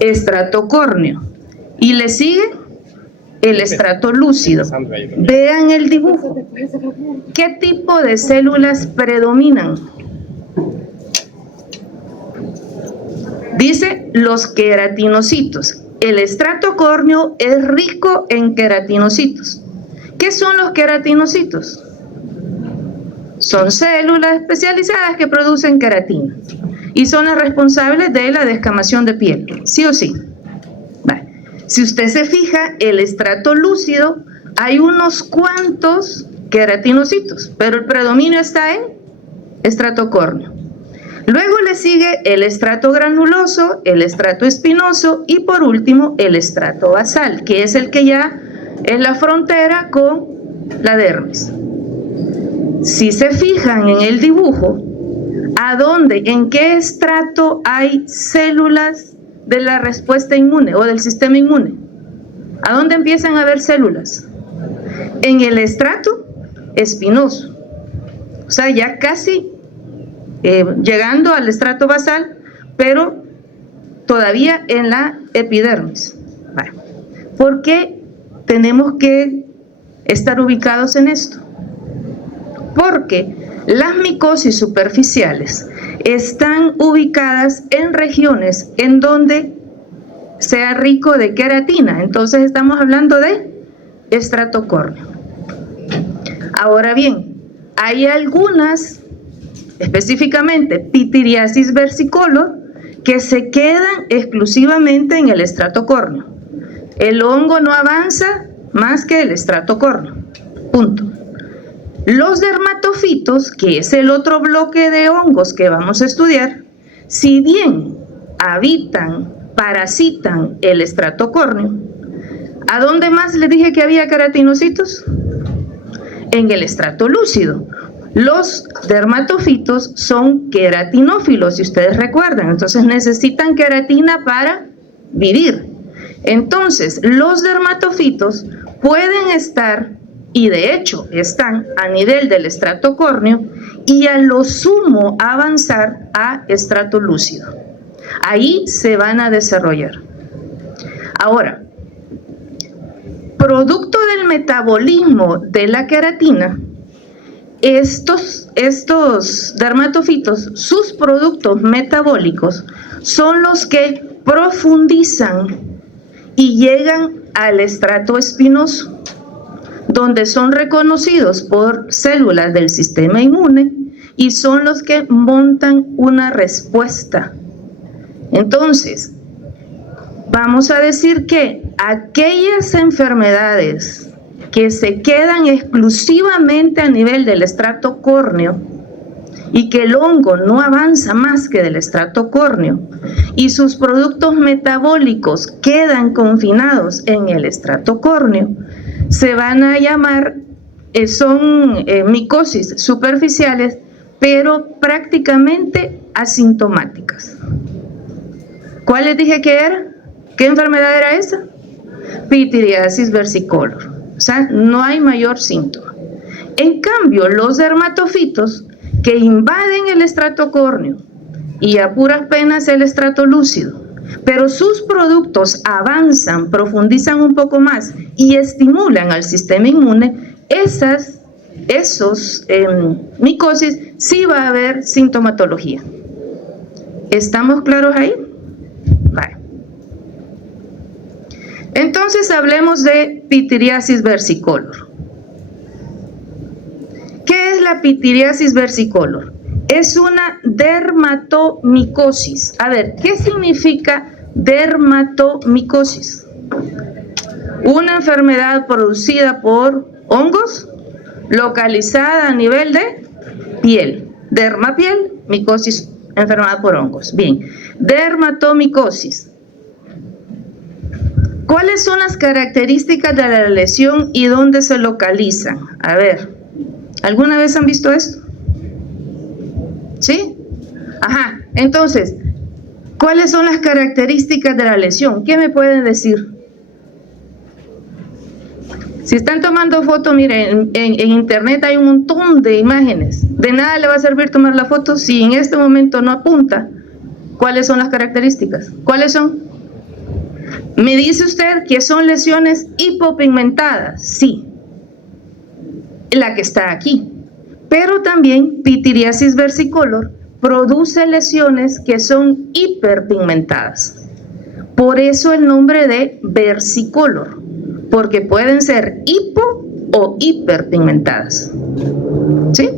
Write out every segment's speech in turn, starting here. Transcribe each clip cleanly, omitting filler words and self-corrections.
estrato córneo. Y le sigue el estrato lúcido. Vean el dibujo. ¿Qué tipo de células predominan? Dice los queratinocitos. El estrato córneo es rico en queratinocitos. ¿Qué son los queratinocitos? Son células especializadas que producen queratina y son las responsables de la descamación de piel, ¿sí o sí? Vale. Si usted se fija, el estrato lúcido hay unos cuantos queratinocitos, pero el predominio está en estrato córneo. Luego le sigue el estrato granuloso, el estrato espinoso y por último el estrato basal, que es el que ya es la frontera con la dermis. Si se fijan en el dibujo, ¿en qué estrato hay células de la respuesta inmune o del sistema inmune? ¿A dónde empiezan a haber células? En el estrato espinoso, o sea, ya casi llegando al estrato basal, pero todavía en la epidermis. Vale. ¿Por qué tenemos que estar ubicados en esto? Porque las micosis superficiales están ubicadas en regiones en donde sea rico de queratina. Entonces estamos hablando de estrato córneo. Ahora bien, hay algunas, específicamente Pityriasis versicolor, que se quedan exclusivamente en el estrato córneo. El hongo no avanza más que el estrato córneo. Punto. Los dermatofitos, que es el otro bloque de hongos que vamos a estudiar, si bien habitan, parasitan el estrato córneo, ¿a dónde más les dije que había queratinocitos? En el estrato lúcido. Los dermatofitos son queratinófilos, si ustedes recuerdan, entonces necesitan queratina para vivir. Entonces, los dermatofitos pueden estar, y de hecho están a nivel del estrato córneo, y a lo sumo avanzar a estrato lúcido. Ahí se van a desarrollar. Ahora, producto del metabolismo de la queratina, estos dermatofitos, sus productos metabólicos son los que profundizan y llegan al estrato espinoso, donde son reconocidos por células del sistema inmune y son los que montan una respuesta. Entonces, vamos a decir que aquellas enfermedades que se quedan exclusivamente a nivel del estrato córneo y que el hongo no avanza más que del estrato córneo y sus productos metabólicos quedan confinados en el estrato córneo, se van a llamar, son micosis superficiales, pero prácticamente asintomáticas. ¿Cuál les dije que era? ¿Qué enfermedad era esa? Pityriasis versicolor. O sea, no hay mayor síntoma. En cambio, los dermatofitos que invaden el estrato córneo y a puras penas el estrato lúcido, pero sus productos avanzan, profundizan un poco más y estimulan al sistema inmune, esos micosis sí va a haber sintomatología. ¿Estamos claros ahí? Vale. Entonces hablemos de Pityriasis versicolor. ¿Qué es la Pityriasis versicolor? Es una dermatomicosis. A ver, ¿qué significa dermatomicosis? Una enfermedad producida por hongos, localizada a nivel de piel. Dermapiel, micosis, enfermedad por hongos. Bien, dermatomicosis. ¿Cuáles son las características de la lesión y dónde se localizan? A ver, ¿alguna vez han visto esto? ¿Sí? Ajá, entonces, ¿cuáles son las características de la lesión? ¿Qué me pueden decir? Si están tomando fotos, miren, en internet hay un montón de imágenes. De nada le va a servir tomar la foto si en este momento no apunta ¿Cuáles son las características? ¿Cuáles son? Me dice usted que son lesiones hipopigmentadas. Sí, la que está aquí. Pero también pitiriasis versicolor produce lesiones que son hiperpigmentadas. Por eso el nombre de versicolor, porque pueden ser hipo o hiperpigmentadas. ¿Sí?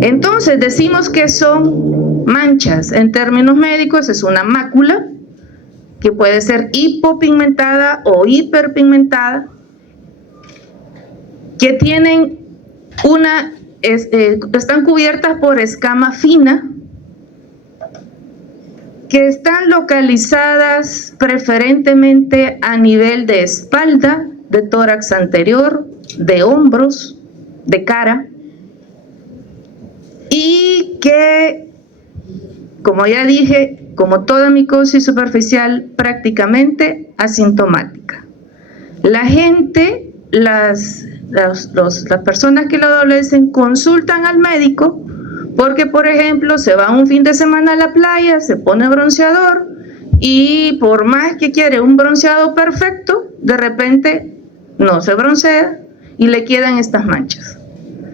Entonces decimos que son manchas. En términos médicos es una mácula que puede ser hipopigmentada o hiperpigmentada, que tienen están cubiertas por escama fina, que están localizadas preferentemente a nivel de espalda, de tórax anterior, de hombros, de cara, y que, como ya dije, como toda micosis superficial, prácticamente asintomática. La gente, las personas que lo adolecen consultan al médico porque, por ejemplo, se va un fin de semana a la playa, se pone bronceador y por más que quiere un bronceado perfecto, de repente no se broncea y le quedan estas manchas.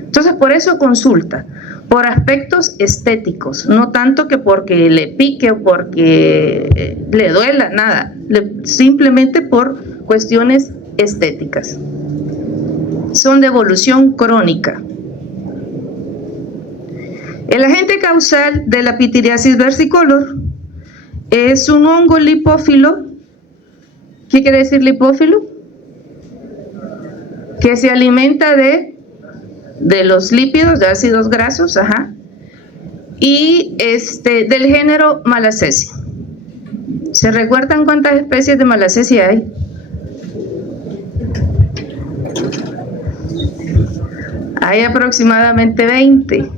Entonces, por eso consulta, por aspectos estéticos, no tanto que porque le pique o porque le duela, nada, simplemente por cuestiones estéticas. Son de evolución crónica. El agente causal de la pitiriasis versicolor es un hongo lipófilo. ¿Qué quiere decir lipófilo? Que se alimenta de los lípidos, de ácidos grasos, y del género Malassezia. ¿Se recuerdan cuántas especies de Malassezia hay? Hay aproximadamente 20.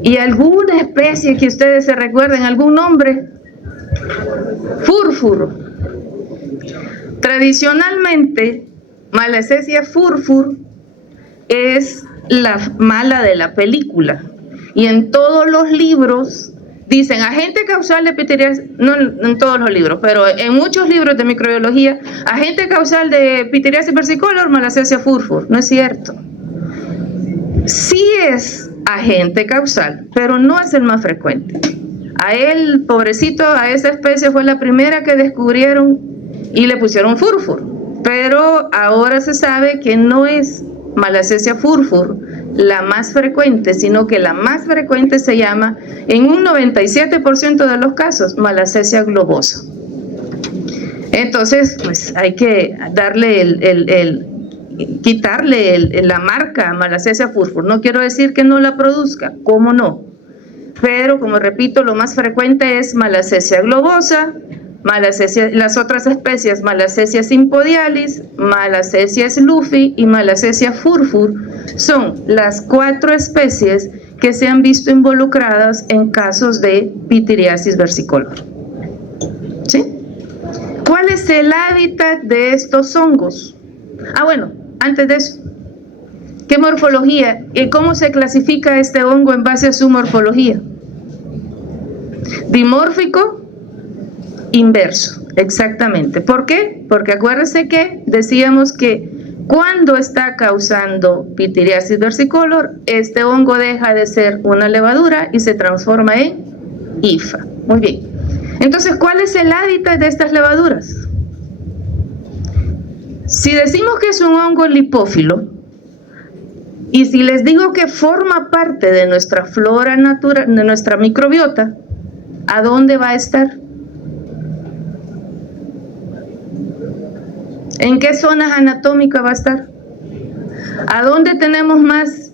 ¿Y alguna especie que ustedes se recuerden, algún nombre? Furfur. Tradicionalmente, Malassezia furfur es la mala de la película. Y en todos los libros dicen agente causal de pitiriasis, no en todos los libros, pero en muchos libros de microbiología, agente causal de pitiriasis versicolor, Malassezia furfur. No es cierto. Sí es agente causal, pero no es el más frecuente. A él, pobrecito, a esa especie fue la primera que descubrieron y le pusieron furfur. Pero ahora se sabe que no es Malassezia furfur la más frecuente, sino que la más frecuente se llama, en un 97% de los casos, Malassezia globosa. Entonces, pues hay que darle quitarle la marca Malassezia furfur. No quiero decir que no la produzca, cómo no, pero como repito, lo más frecuente es Malassezia globosa, las otras especies Malassezia sympodialis, Malassezia slufi y Malassezia furfur son las 4 especies que se han visto involucradas en casos de pitiriasis versicolor. ¿Sí? ¿Cuál es el hábitat de estos hongos? Bueno, antes de eso, ¿qué morfología y cómo se clasifica este hongo en base a su morfología? Dimórfico, inverso, exactamente. ¿Por qué? Porque acuérdense que decíamos que cuando está causando pitiriasis versicolor, este hongo deja de ser una levadura y se transforma en hifa. Muy bien. Entonces, ¿cuál es el hábitat de estas levaduras? Si decimos que es un hongo lipófilo, y si les digo que forma parte de nuestra flora natural, de nuestra microbiota, ¿a dónde va a estar? ¿En qué zonas anatómicas va a estar? ¿A dónde tenemos más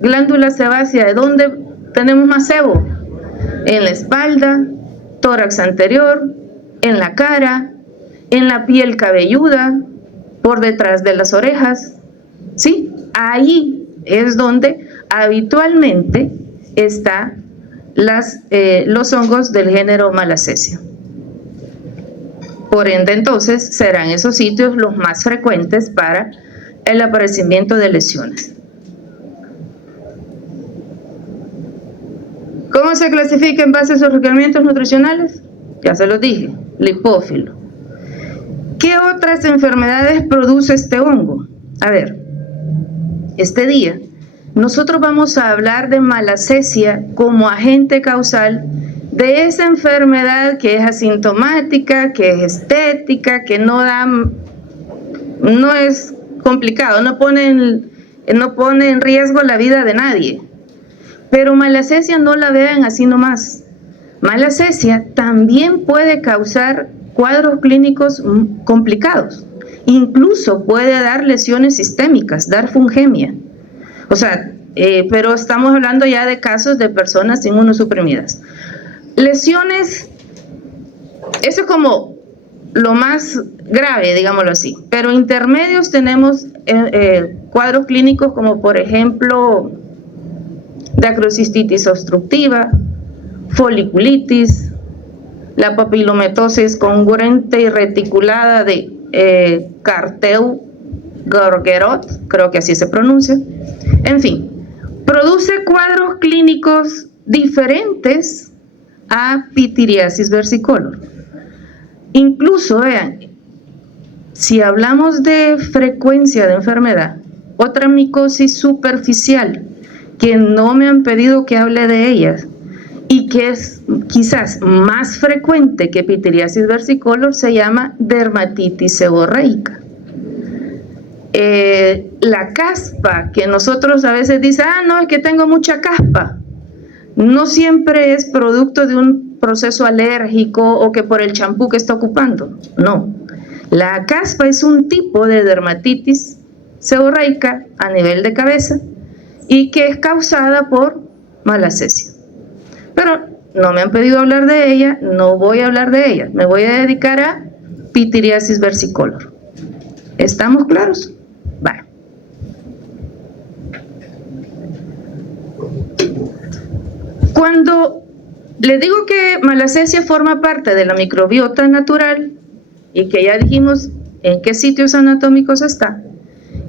glándula sebácea? ¿De dónde tenemos más sebo? En la espalda, tórax anterior, en la cara, en la piel cabelluda, por detrás de las orejas. ¿Sí? Ahí es donde habitualmente están los hongos del género Malassezia. Por ende, entonces, serán esos sitios los más frecuentes para el aparecimiento de lesiones. Con ¿Cómo se clasifica en base a sus requerimientos nutricionales? Ya se los dije, lipófilo. ¿Qué otras enfermedades produce este hongo? A ver, este día nosotros vamos a hablar de malacesia como agente causal de esa enfermedad que es asintomática, que es estética, que no es complicado, no pone en riesgo la vida de nadie. Pero malacesia no la vean así nomás. Malacesia también puede causar cuadros clínicos complicados. Incluso puede dar lesiones sistémicas, dar fungemia. O sea, pero estamos hablando ya de casos de personas inmunosuprimidas. Lesiones, eso es como lo más grave, digámoslo así. Pero intermedios tenemos cuadros clínicos como por ejemplo dacrocistitis obstructiva, foliculitis, la papilomatosis congruente y reticulada de Carteu-Gorgerot, creo que así se pronuncia. En fin, produce cuadros clínicos diferentes a pityriasis versicolor. Incluso, vean, si hablamos de frecuencia de enfermedad, otra micosis superficial que no me han pedido que hable de ellas y que es quizás más frecuente que pityriasis versicolor se llama dermatitis seborreica. La caspa, que nosotros a veces dicen, no, es que tengo mucha caspa, no siempre es producto de un proceso alérgico o que por el champú que está ocupando, no. La caspa es un tipo de dermatitis seborreica a nivel de cabeza y que es causada por malacesia. Pero no me han pedido hablar de ella, no voy a hablar de ella, me voy a dedicar a pityriasis versicolor. ¿Estamos claros? Vale. Cuando les digo que malacesia forma parte de la microbiota natural y que ya dijimos en qué sitios anatómicos está,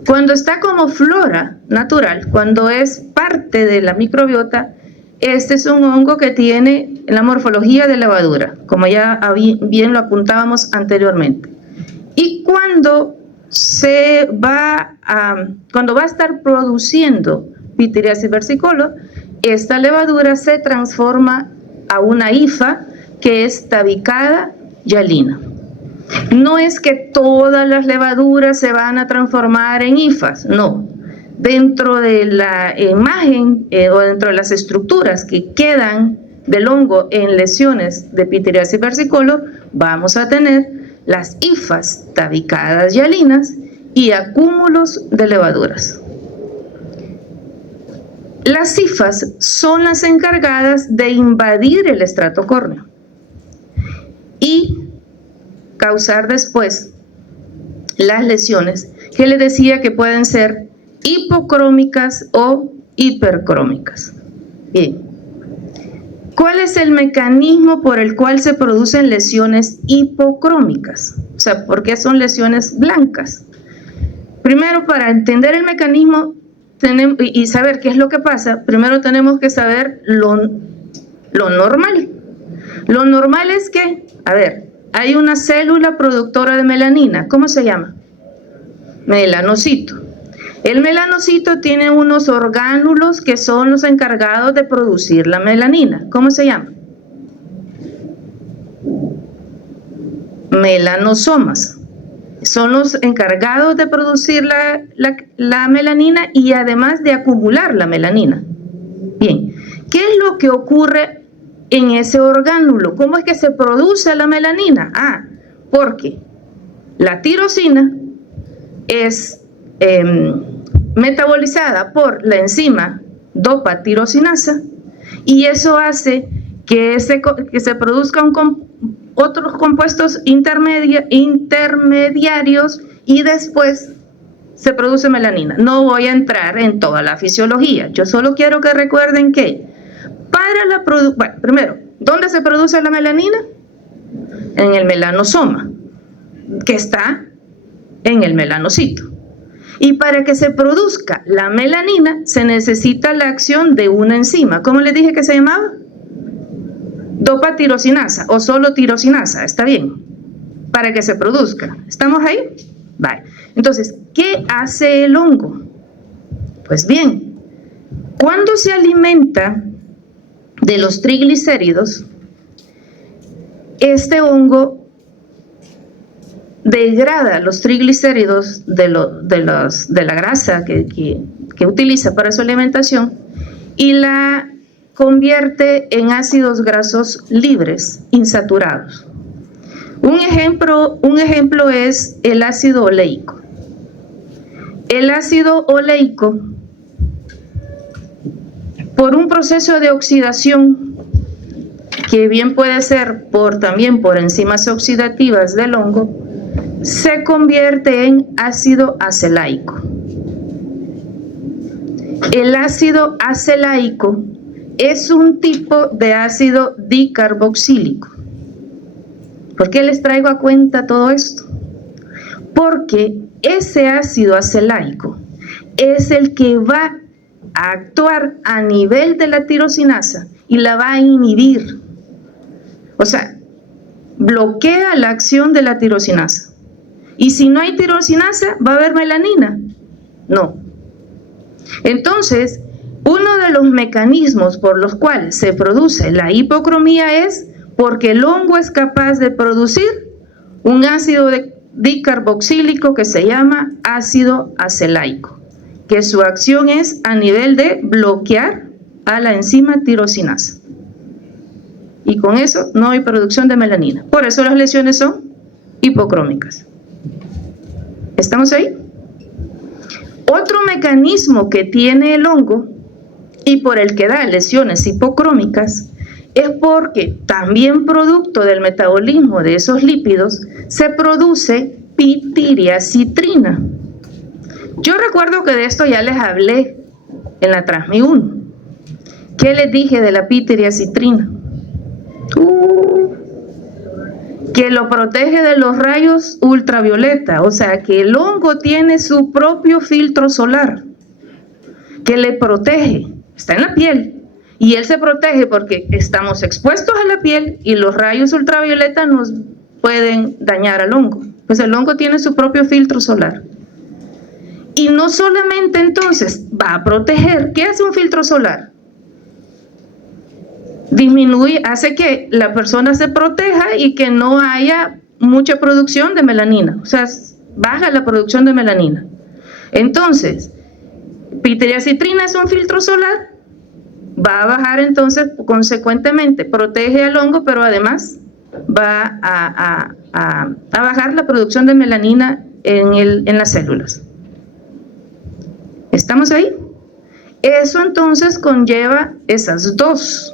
cuando está como flora natural, cuando es parte de la microbiota, este es un hongo que tiene la morfología de levadura, como ya bien lo apuntábamos anteriormente. Y cuando va a estar produciendo pityriasis versicolor, esta levadura se transforma a una hifa que es tabicada hialina. No es que todas las levaduras se van a transformar en hifas, no. Dentro de la imagen o dentro de las estructuras que quedan del hongo en lesiones de pityriasis versicolor, vamos a tener las hifas tabicadas hialinas y acúmulos de levaduras. Las hifas son las encargadas de invadir el estrato córneo y causar después las lesiones que les decía que pueden ser hipocrómicas o hipercrómicas. Bien. ¿Cuál es el mecanismo por el cual se producen lesiones hipocrómicas? O sea, ¿por qué son lesiones blancas? Primero, para entender el mecanismo y saber qué es lo que pasa, primero tenemos que saber lo normal. Lo normal es que, a ver, hay una célula productora de melanina. ¿Cómo se llama? Melanocito. El melanocito tiene unos orgánulos que son los encargados de producir la melanina. ¿Cómo se llama? Melanosomas. Son los encargados de producir la melanina y además de acumular la melanina. Bien, ¿qué es lo que ocurre en ese orgánulo? ¿Cómo es que se produce la melanina? Porque la tirosina es metabolizada por la enzima dopa-tirosinasa y eso hace que se produzcan otros compuestos intermediarios y después se produce melanina. No voy a entrar en toda la fisiología, yo solo quiero que recuerden que primero, ¿dónde se produce la melanina? En el melanosoma, que está en el melanocito. Y para que se produzca la melanina se necesita la acción de una enzima. ¿Cómo les dije que se llamaba? dopa-tirosinasa o solo tirosinasa, está bien, para que se produzca. ¿Estamos ahí? Vale. Entonces, ¿qué hace el hongo? Pues bien, cuando se alimenta de los triglicéridos, este hongo degrada los triglicéridos de la grasa que utiliza para su alimentación y la convierte en ácidos grasos libres, insaturados. Un ejemplo es el ácido oleico. El ácido oleico, por un proceso de oxidación, que bien puede ser también por enzimas oxidativas del hongo, se convierte en ácido acelaico. El ácido acelaico es un tipo de ácido dicarboxílico. ¿Por qué les traigo a cuenta todo esto? Porque ese ácido acelaico es el que va a actuar a nivel de la tirosinasa y la va a inhibir. O sea, bloquea la acción de la tirosinasa. Y si no hay tirosinasa, ¿va a haber melanina? No. Entonces, uno de los mecanismos por los cuales se produce la hipocromía es porque el hongo es capaz de producir un ácido dicarboxílico que se llama ácido acelaico, que su acción es a nivel de bloquear a la enzima tirosinasa. Y con eso no hay producción de melanina. Por eso las lesiones son hipocrómicas. ¿Estamos ahí? Otro mecanismo que tiene el hongo y por el que da lesiones hipocrómicas es porque también producto del metabolismo de esos lípidos se produce pitiriacitrina. Yo recuerdo que de esto ya les hablé en la Transmi 1. ¿Qué les dije de la pitiriacitrina? Que lo protege de los rayos ultravioleta, o sea que el hongo tiene su propio filtro solar que le protege, está en la piel y él se protege porque estamos expuestos a la piel y los rayos ultravioleta nos pueden dañar al hongo. Pues el hongo tiene su propio filtro solar y no solamente entonces va a proteger. ¿Qué hace un filtro solar? Disminuye, hace que la persona se proteja y que no haya mucha producción de melanina, o sea, baja la producción de melanina. Entonces, pitiriacitrina es un filtro solar, va a bajar entonces, consecuentemente, protege al hongo, pero además va a bajar la producción de melanina en las células. ¿Estamos ahí? Eso entonces conlleva esas dos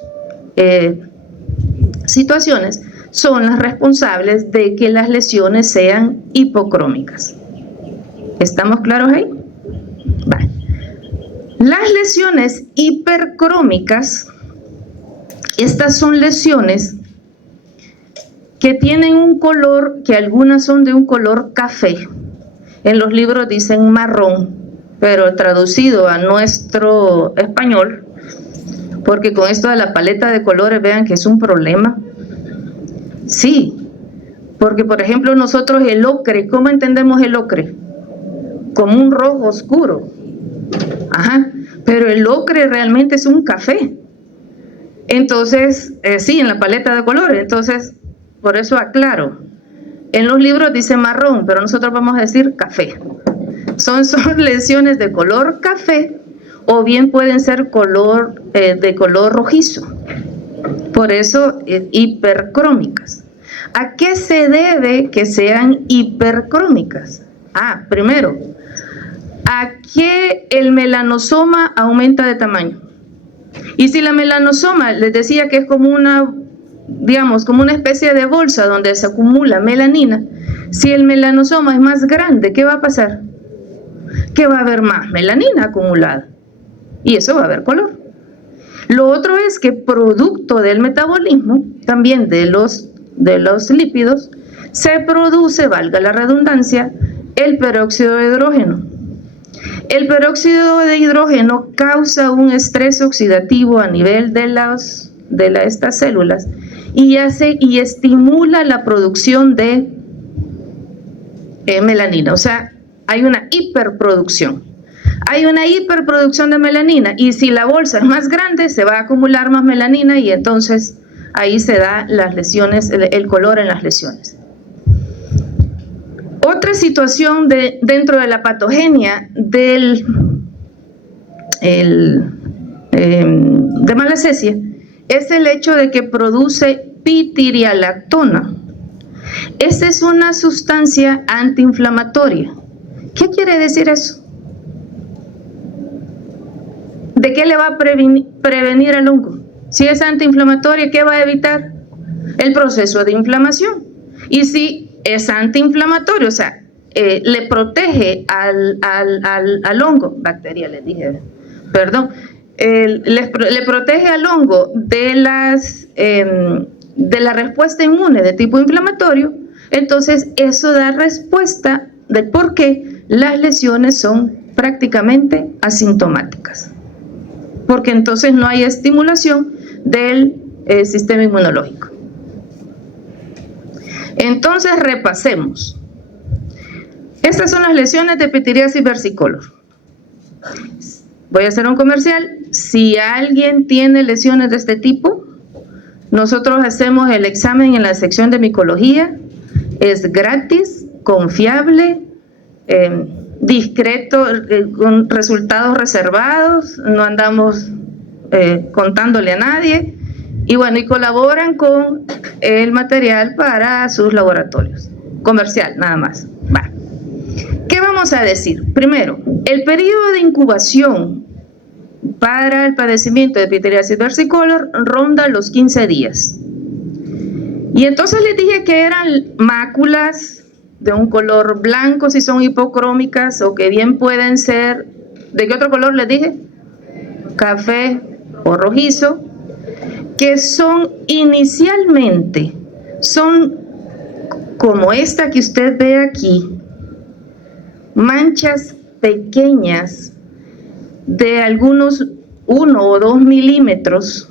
situaciones son las responsables de que las lesiones sean hipocrómicas. ¿Estamos claros ahí? Vale. Las lesiones hipercrómicas, estas son lesiones que tienen un color, que algunas son de un color café. En los libros dicen marrón, pero traducido a nuestro español, porque con esto de la paleta de colores, vean que es un problema. Sí, porque por ejemplo nosotros el ocre, ¿cómo entendemos el ocre? Como un rojo oscuro. Ajá, pero el ocre realmente es un café. Entonces, sí, en la paleta de colores, entonces, por eso aclaro. En los libros dice marrón, pero nosotros vamos a decir café. Son lesiones de color café, o bien pueden ser de color rojizo, por eso hipercrómicas. ¿A qué se debe que sean hipercrómicas? Primero, a que el melanosoma aumenta de tamaño. Y si la melanosoma, les decía que es como una, digamos, como una especie de bolsa donde se acumula melanina, si el melanosoma es más grande, ¿qué va a pasar? Que va a haber más melanina acumulada. Y eso va a haber color. Lo otro es que producto del metabolismo, también de los lípidos, se produce, valga la redundancia, el peróxido de hidrógeno. El peróxido de hidrógeno causa un estrés oxidativo a nivel de de estas células y estimula la producción de melanina. O sea, hay una hiperproducción. Hay una hiperproducción de melanina y si la bolsa es más grande se va a acumular más melanina y entonces ahí se da las lesiones, el color en las lesiones. Otra situación dentro de la patogenia de malacesia es el hecho de que produce pitirialactona. Esta es una sustancia antiinflamatoria. ¿Qué quiere decir eso? ¿De qué le va a prevenir al hongo? Si es antiinflamatoria, ¿qué va a evitar? El proceso de inflamación. Y si es antiinflamatorio, o sea, le protege al hongo, bacteria les dije, perdón, le protege al hongo de la respuesta inmune de tipo inflamatorio, entonces eso da respuesta de por qué las lesiones son prácticamente asintomáticas. Porque entonces no hay estimulación del sistema inmunológico. Entonces repasemos. Estas son las lesiones de pityriasis versicolor. Voy a hacer un comercial. Si alguien tiene lesiones de este tipo, nosotros hacemos el examen en la sección de micología. Es gratis, confiable, discreto, con resultados reservados, no andamos contándole a nadie, y bueno, y colaboran con el material para sus laboratorios. Comercial, nada más. Va. ¿Qué vamos a decir? Primero, el periodo de incubación para el padecimiento de pityriasis versicolor ronda los 15 días. Y entonces les dije que eran máculas de un color blanco si son hipocrómicas o que bien pueden ser, ¿de qué otro color les dije? Café o rojizo, que son inicialmente, son como esta que usted ve aquí, manchas pequeñas de algunos 1 o 2 milímetros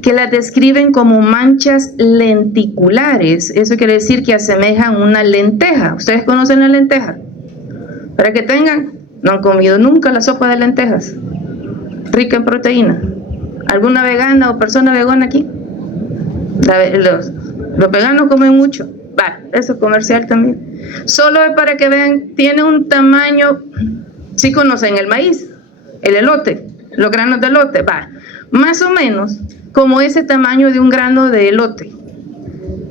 que las describen como manchas lenticulares. Eso quiere decir que asemejan una lenteja. ¿Ustedes conocen la lenteja? Para que tengan, no han comido nunca la sopa de lentejas, rica en proteína. ¿Alguna vegana o persona vegana aquí? Los veganos comen mucho. Va, eso es comercial también. Solo es para que vean, tiene un tamaño, si conocen el maíz, el elote, los granos de elote, va, más o menos como ese tamaño de un grano de elote.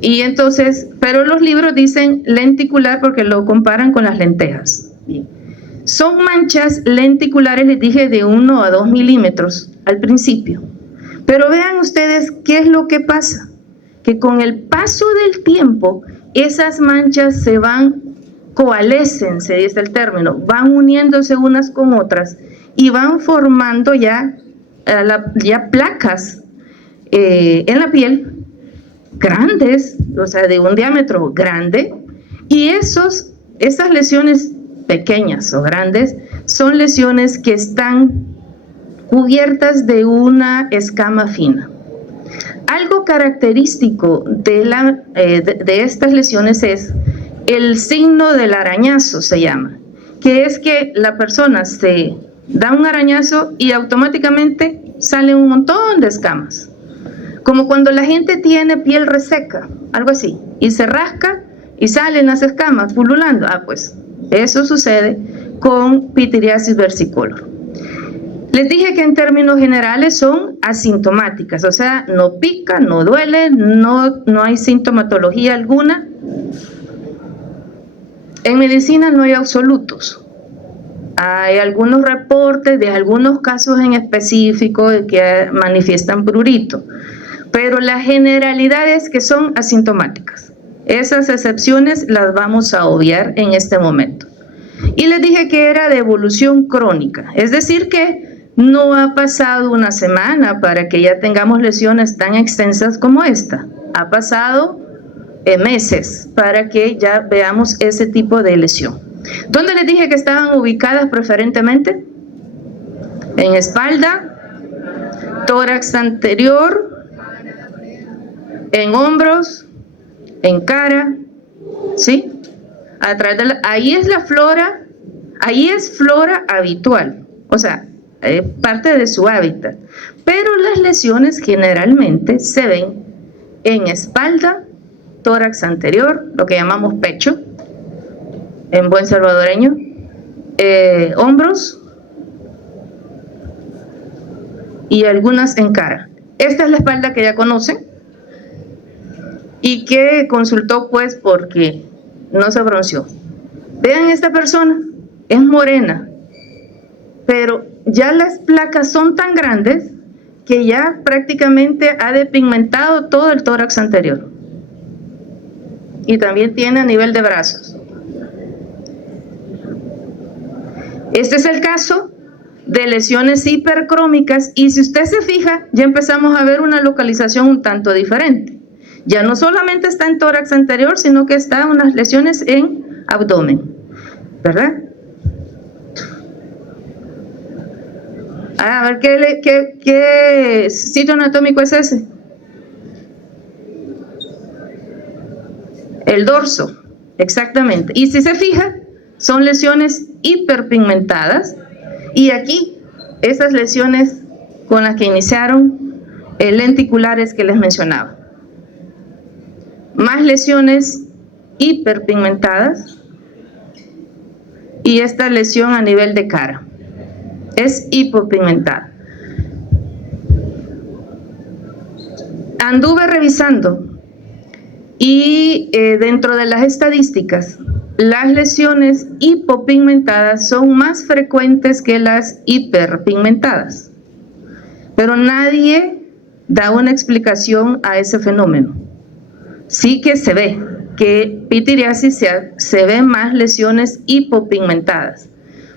Y entonces, pero los libros dicen lenticular porque lo comparan con las lentejas. Bien. Son manchas lenticulares, les dije, de 1 a 2 milímetros al principio. Pero vean ustedes qué es lo que pasa. Que con el paso del tiempo, esas manchas se van, coalescen, se dice el término, van uniéndose unas con otras y van formando ya placas en la piel grandes, o sea, de un diámetro grande, y esas lesiones pequeñas o grandes son lesiones que están cubiertas de una escama fina. Algo característico de estas lesiones es el signo del arañazo, se llama, que es que la persona se da un arañazo y automáticamente salen un montón de escamas. Como cuando la gente tiene piel reseca, algo así, y se rasca y salen las escamas pululando. Pues eso sucede con pityriasis versicolor. Les dije que en términos generales son asintomáticas, o sea, no pica, no duele, no hay sintomatología alguna. En medicina no hay absolutos. Hay algunos reportes de algunos casos en específico que manifiestan prurito, pero la generalidad es que son asintomáticas. Esas excepciones las vamos a obviar en este momento. Y les dije que era de evolución crónica, es decir que no ha pasado una semana para que ya tengamos lesiones tan extensas como esta. Ha pasado meses para que ya veamos ese tipo de lesión. ¿Dónde les dije que estaban ubicadas preferentemente? En espalda, tórax anterior, en hombros, en cara, ¿sí? Ahí es la flora, ahí es flora habitual, o sea, parte de su hábitat. Pero las lesiones generalmente se ven en espalda, tórax anterior, lo que llamamos pecho, en buen salvadoreño, hombros y algunas en cara. Esta es la espalda que ya conocen y que consultó pues porque no se bronceó. Vean esta persona, es morena, pero ya las placas son tan grandes que ya prácticamente ha despigmentado todo el tórax anterior. Y también tiene a nivel de brazos. Este es el caso de lesiones hipercrómicas y si usted se fija, ya empezamos a ver una localización un tanto diferente. Ya no solamente está en tórax anterior, sino que está unas lesiones en abdomen, ¿verdad? A ver, ¿qué sitio anatómico es ese? El dorso, exactamente. Y si se fija, son lesiones hiperpigmentadas. Y aquí, esas lesiones con las que iniciaron lenticulares que les mencionaba. Más lesiones hiperpigmentadas. Y esta lesión a nivel de cara es hipopigmentada. Anduve revisando y dentro de las estadísticas, las lesiones hipopigmentadas son más frecuentes que las hiperpigmentadas, pero nadie da una explicación a ese fenómeno. Sí que se ve que pitiriasis se ven más lesiones hipopigmentadas,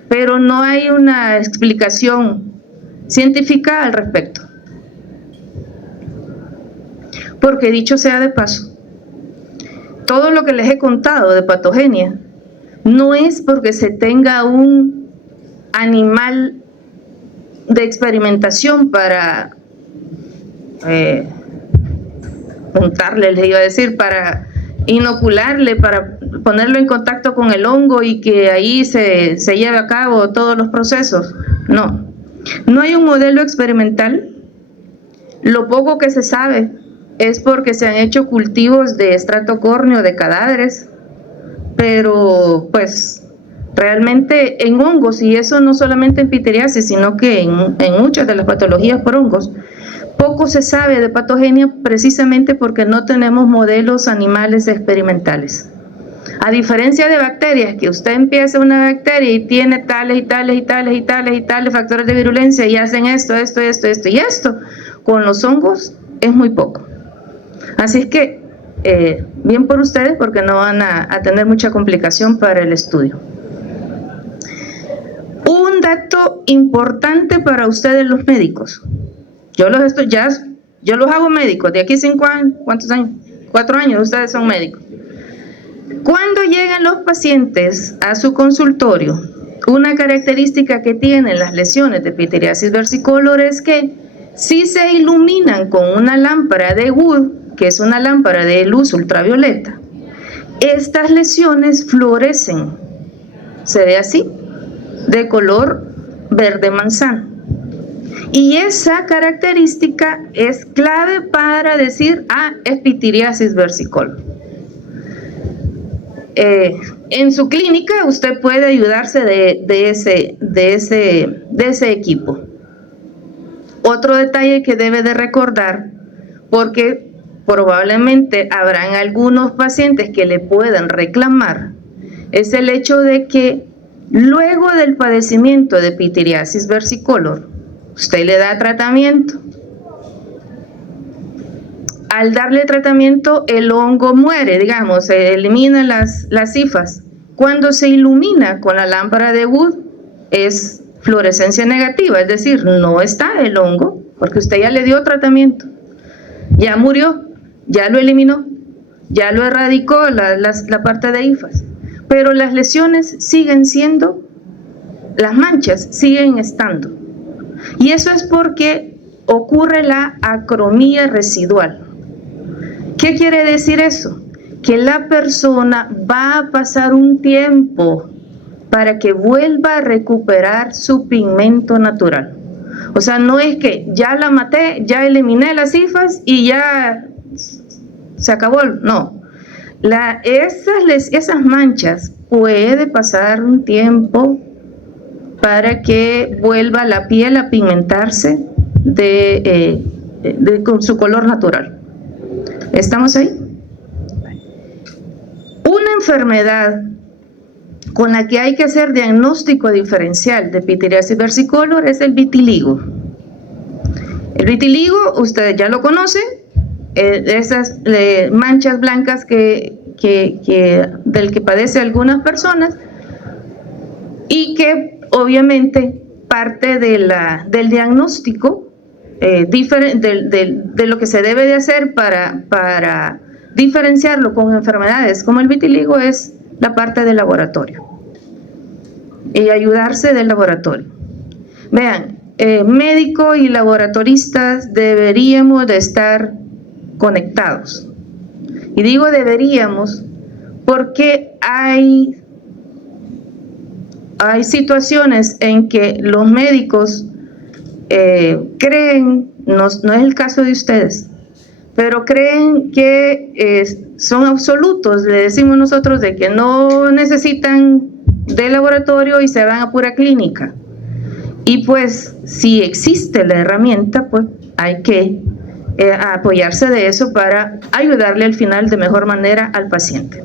pero no hay una explicación científica al respecto. Porque dicho sea de paso, todo lo que les he contado de patogenia no es porque se tenga un animal de experimentación para juntarle, les iba a decir, para inocularle, para ponerlo en contacto con el hongo y que ahí se lleve a cabo todos los procesos. No, no hay un modelo experimental. Lo poco que se sabe es porque se han hecho cultivos de estrato córneo de cadáveres, pero pues realmente en hongos, y eso no solamente en pitiriasis, sino que en muchas de las patologías por hongos, poco se sabe de patogenia precisamente porque no tenemos modelos animales experimentales. A diferencia de bacterias, que usted empieza una bacteria y tiene tales y tales y tales y tales y tales factores de virulencia y hacen esto y esto, con los hongos es muy poco. Así es que, bien por ustedes, porque no van a tener mucha complicación para el estudio. Un dato importante para ustedes los médicos. Yo los hago médicos, de aquí 5 años, ¿cuántos años? 4 años, ustedes son médicos. Cuando llegan los pacientes a su consultorio, una característica que tienen las lesiones de pitiriasis versicolor es que si se iluminan con una lámpara de Wood, que es una lámpara de luz ultravioleta, estas lesiones florecen, se ve así, de color verde manzana. Y esa característica es clave para decir, es pitiriasis versicolor. En su clínica usted puede ayudarse de ese equipo. Otro detalle que debe de recordar, porque probablemente habrán algunos pacientes que le puedan reclamar, es el hecho de que luego del padecimiento de pitiriasis versicolor, usted le da tratamiento. Al darle tratamiento, el hongo muere, digamos, se eliminan las hifas. Cuando se ilumina con la lámpara de Wood, es fluorescencia negativa, es decir, no está el hongo, porque usted ya le dio tratamiento. Ya murió, ya lo eliminó, ya lo erradicó la parte de hifas. Pero las lesiones siguen siendo, las manchas siguen estando. Y eso es porque ocurre la acromía residual. ¿Qué quiere decir eso? Que la persona va a pasar un tiempo para que vuelva a recuperar su pigmento natural. O sea, no es que ya la maté, ya eliminé las hifas y ya se acabó. No. Esas manchas puede pasar un tiempo para que vuelva la piel a pigmentarse con su color natural. ¿Estamos ahí? Una enfermedad con la que hay que hacer diagnóstico diferencial de pityriasis versicolor es el vitiligo. El vitiligo, ustedes ya lo conocen, esas manchas blancas del que padecen algunas personas, y que obviamente parte del diagnóstico de lo que se debe de hacer para diferenciarlo con enfermedades como el vitiligo es la parte del laboratorio y ayudarse del laboratorio. Vean, médico y laboratoristas deberíamos de estar conectados. Y digo deberíamos porque hay situaciones en que los médicos creen, no es el caso de ustedes, pero creen que son absolutos, le decimos nosotros, de que no necesitan de laboratorio y se van a pura clínica. Y pues si existe la herramienta, pues hay que apoyarse de eso para ayudarle al final de mejor manera al paciente.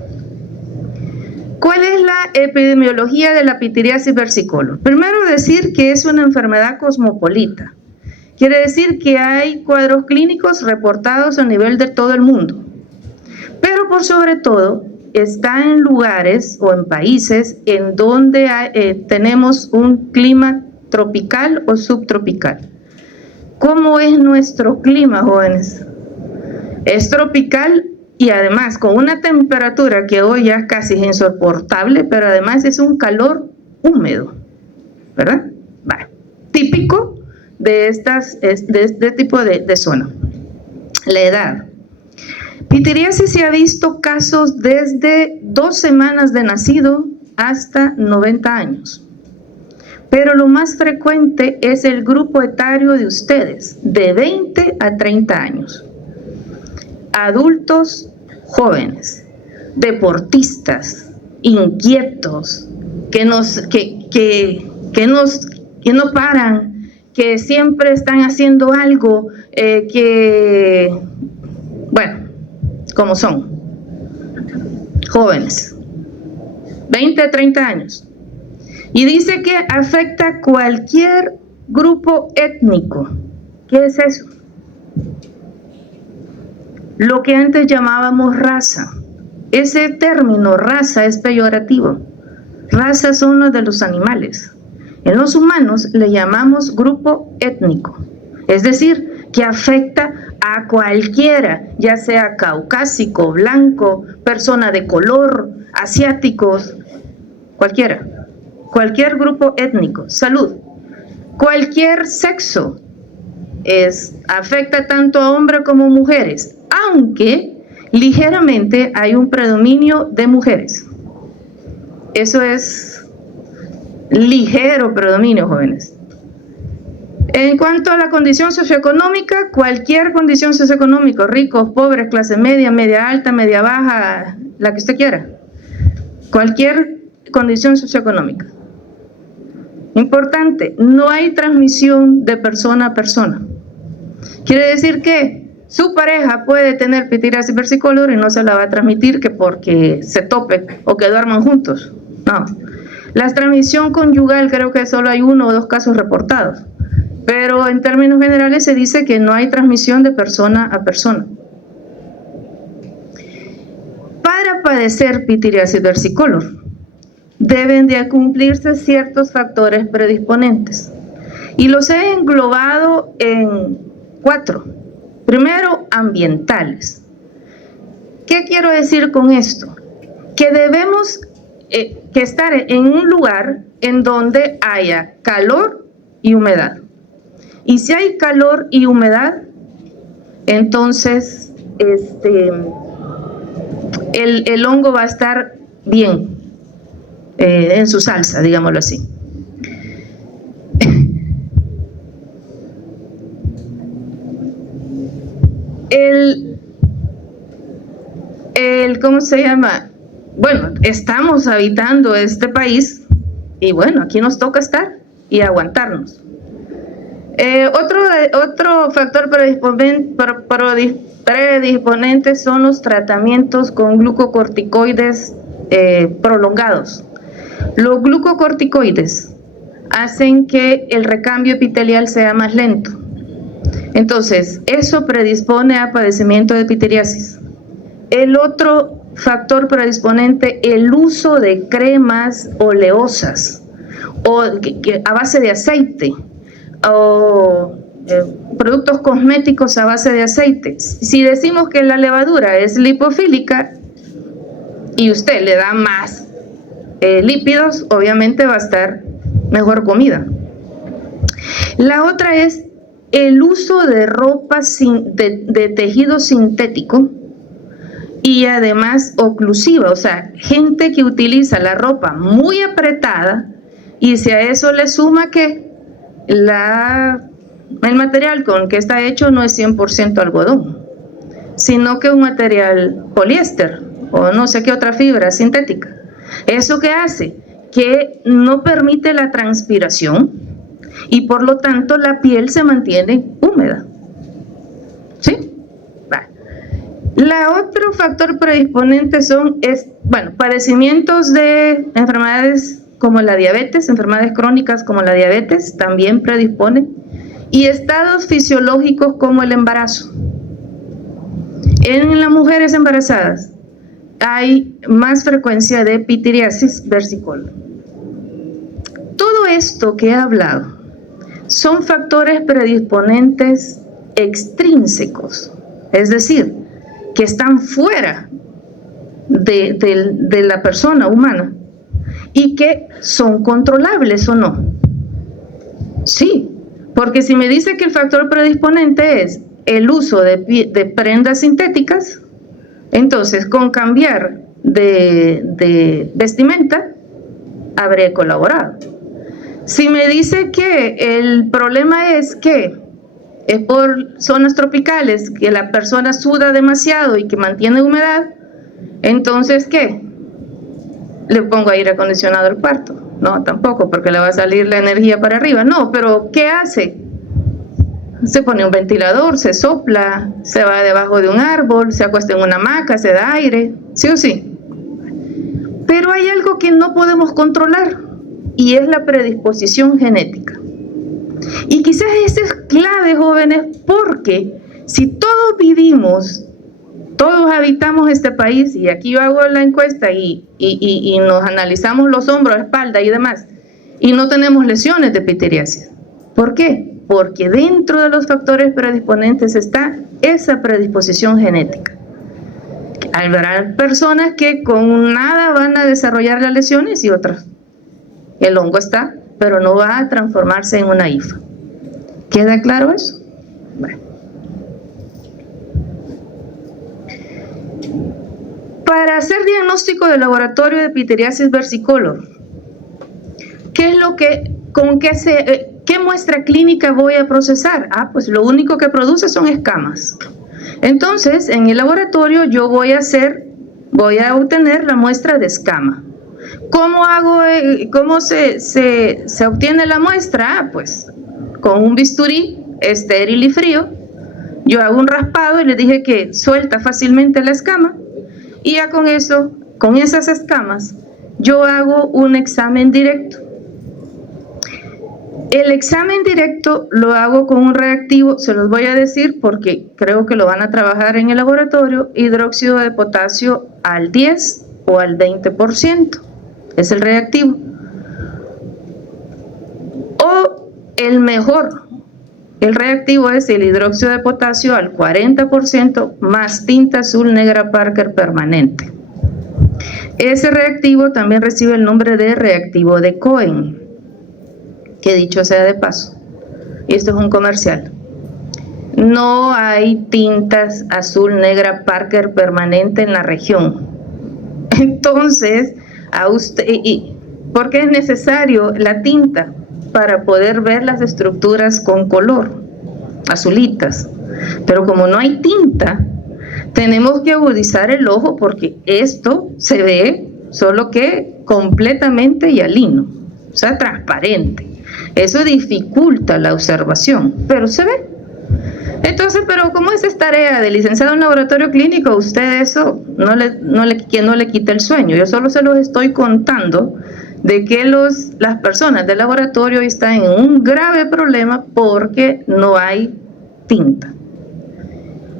¿Cuál es la epidemiología de la pityriasis versicolor? Primero decir que es una enfermedad cosmopolita. Quiere decir que hay cuadros clínicos reportados a nivel de todo el mundo. Pero por sobre todo está en lugares o en países en donde tenemos un clima tropical o subtropical. ¿Cómo es nuestro clima, jóvenes? Es tropical y además con una temperatura que hoy ya casi es insoportable, pero además es un calor húmedo, ¿verdad? Vale. Típico de este tipo de zona. La edad. Pityriasis se ha visto casos desde 2 semanas de nacido hasta 90 años. Pero lo más frecuente es el grupo etario de ustedes, de 20 a 30 años. Adultos jóvenes, deportistas, inquietos, que no paran, que siempre están haciendo algo, bueno, como son, jóvenes, 20 a 30 años. Y dice que afecta a cualquier grupo étnico. ¿Qué es eso? Lo que antes llamábamos raza. Ese término raza es peyorativo. Raza son los de los animales. En los humanos le llamamos grupo étnico. Es decir, que afecta a cualquiera, ya sea caucásico, blanco, persona de color, asiáticos, cualquiera. Cualquier grupo étnico. Salud. Cualquier sexo afecta tanto a hombres como mujeres, aunque ligeramente hay un predominio de mujeres. Eso es ligero predominio, jóvenes. En cuanto a la condición socioeconómica, cualquier condición socioeconómica, ricos, pobres, clase media, media alta, media baja, la que usted quiera. Cualquier condición socioeconómica. Importante, no hay transmisión de persona a persona. Quiere decir que su pareja puede tener pityriasis versicolor y no se la va a transmitir que porque se tope o que duerman juntos. No. La transmisión conyugal creo que solo hay 1 o 2 casos reportados. Pero en términos generales se dice que no hay transmisión de persona a persona. Para padecer pityriasis versicolor, deben de cumplirse ciertos factores predisponentes. Y los he englobado en 4. Primero, ambientales. ¿Qué quiero decir con esto? Que debemos que estar en un lugar en donde haya calor y humedad. Y si hay calor y humedad, entonces el hongo va a estar bien en su salsa, digámoslo así. ¿Cómo se llama? Bueno, estamos habitando este país y bueno, aquí nos toca estar y aguantarnos. Otro factor predisponente son los tratamientos con glucocorticoides prolongados. Los glucocorticoides hacen que el recambio epitelial sea más lento. Entonces, eso predispone a padecimiento de pitiriasis. El otro factor predisponente, el uso de cremas oleosas o a base de aceite o productos cosméticos a base de aceite. Si decimos que la levadura es lipofílica y usted le da más lípidos, obviamente va a estar mejor comida. La otra es el uso de ropa de tejido sintético y además oclusiva, o sea, gente que utiliza la ropa muy apretada y si a eso le suma que el material con que está hecho no es 100% algodón, sino que un material poliéster o no sé qué otra fibra sintética. ¿Eso qué hace? Que no permite la transpiración y por lo tanto la piel se mantiene húmeda. ¿Sí? La otro factor predisponente padecimientos de enfermedades como la diabetes, enfermedades crónicas como la diabetes también predisponen, y estados fisiológicos como el embarazo. En las mujeres embarazadas hay más frecuencia de pitiriasis versicolor. Todo esto que he hablado son factores predisponentes extrínsecos, es decir, que están fuera de la persona humana y que son controlables o no. Sí, porque si me dice que el factor predisponente es el uso de prendas sintéticas, entonces con cambiar de vestimenta habré colaborado. Si me dice que el problema es que es por zonas tropicales, que la persona suda demasiado y que mantiene humedad, entonces ¿qué? ¿Le pongo aire acondicionado al cuarto? No, tampoco, porque le va a salir la energía para arriba. No, pero ¿qué hace? Se pone un ventilador, se sopla, se va debajo de un árbol, se acuesta en una hamaca, se da aire, ¿sí o sí? Pero hay algo que no podemos controlar y es la predisposición genética. Y quizás eso es clave, jóvenes, porque si todos vivimos, todos habitamos este país, y aquí yo hago la encuesta y nos analizamos los hombros, espalda y demás, y no tenemos lesiones de pitiriasis. ¿Por qué? Porque dentro de los factores predisponentes está esa predisposición genética. Habrá personas que con nada van a desarrollar las lesiones y otras. El hongo está, pero no va a transformarse en una hifa. ¿Queda claro eso? Bueno. Para hacer diagnóstico de laboratorio de pitiriasis versicolor, ¿qué muestra clínica voy a procesar? Pues lo único que produce son escamas. Entonces, en el laboratorio yo voy a obtener la muestra de escama. ¿Cómo se obtiene la muestra? Pues con un bisturí estéril y frío, yo hago un raspado y le dije que suelta fácilmente la escama, y ya con eso, con esas escamas, yo hago un examen directo. El examen directo lo hago con un reactivo, se los voy a decir porque creo que lo van a trabajar en el laboratorio, hidróxido de potasio al 10 o al 20%, es el reactivo. O el mejor, el reactivo es el hidróxido de potasio al 40% más tinta azul negra Parker permanente. Ese reactivo también recibe el nombre de reactivo de Cohen, que dicho sea de paso, y esto es un comercial. no hay tintas azul, negra, Parker permanente en la región. Entonces, a usted, ¿por qué es necesario la tinta? Para poder ver las estructuras con color, azulitas. Pero como no hay tinta, tenemos que agudizar el ojo porque esto se ve solo que completamente hialino, o sea, transparente. Eso dificulta la observación, pero se ve. Entonces, pero como esa es tarea de licenciado en laboratorio clínico, usted eso no le quita el sueño. Yo solo se los estoy contando de que las personas del laboratorio están en un grave problema porque no hay tinta.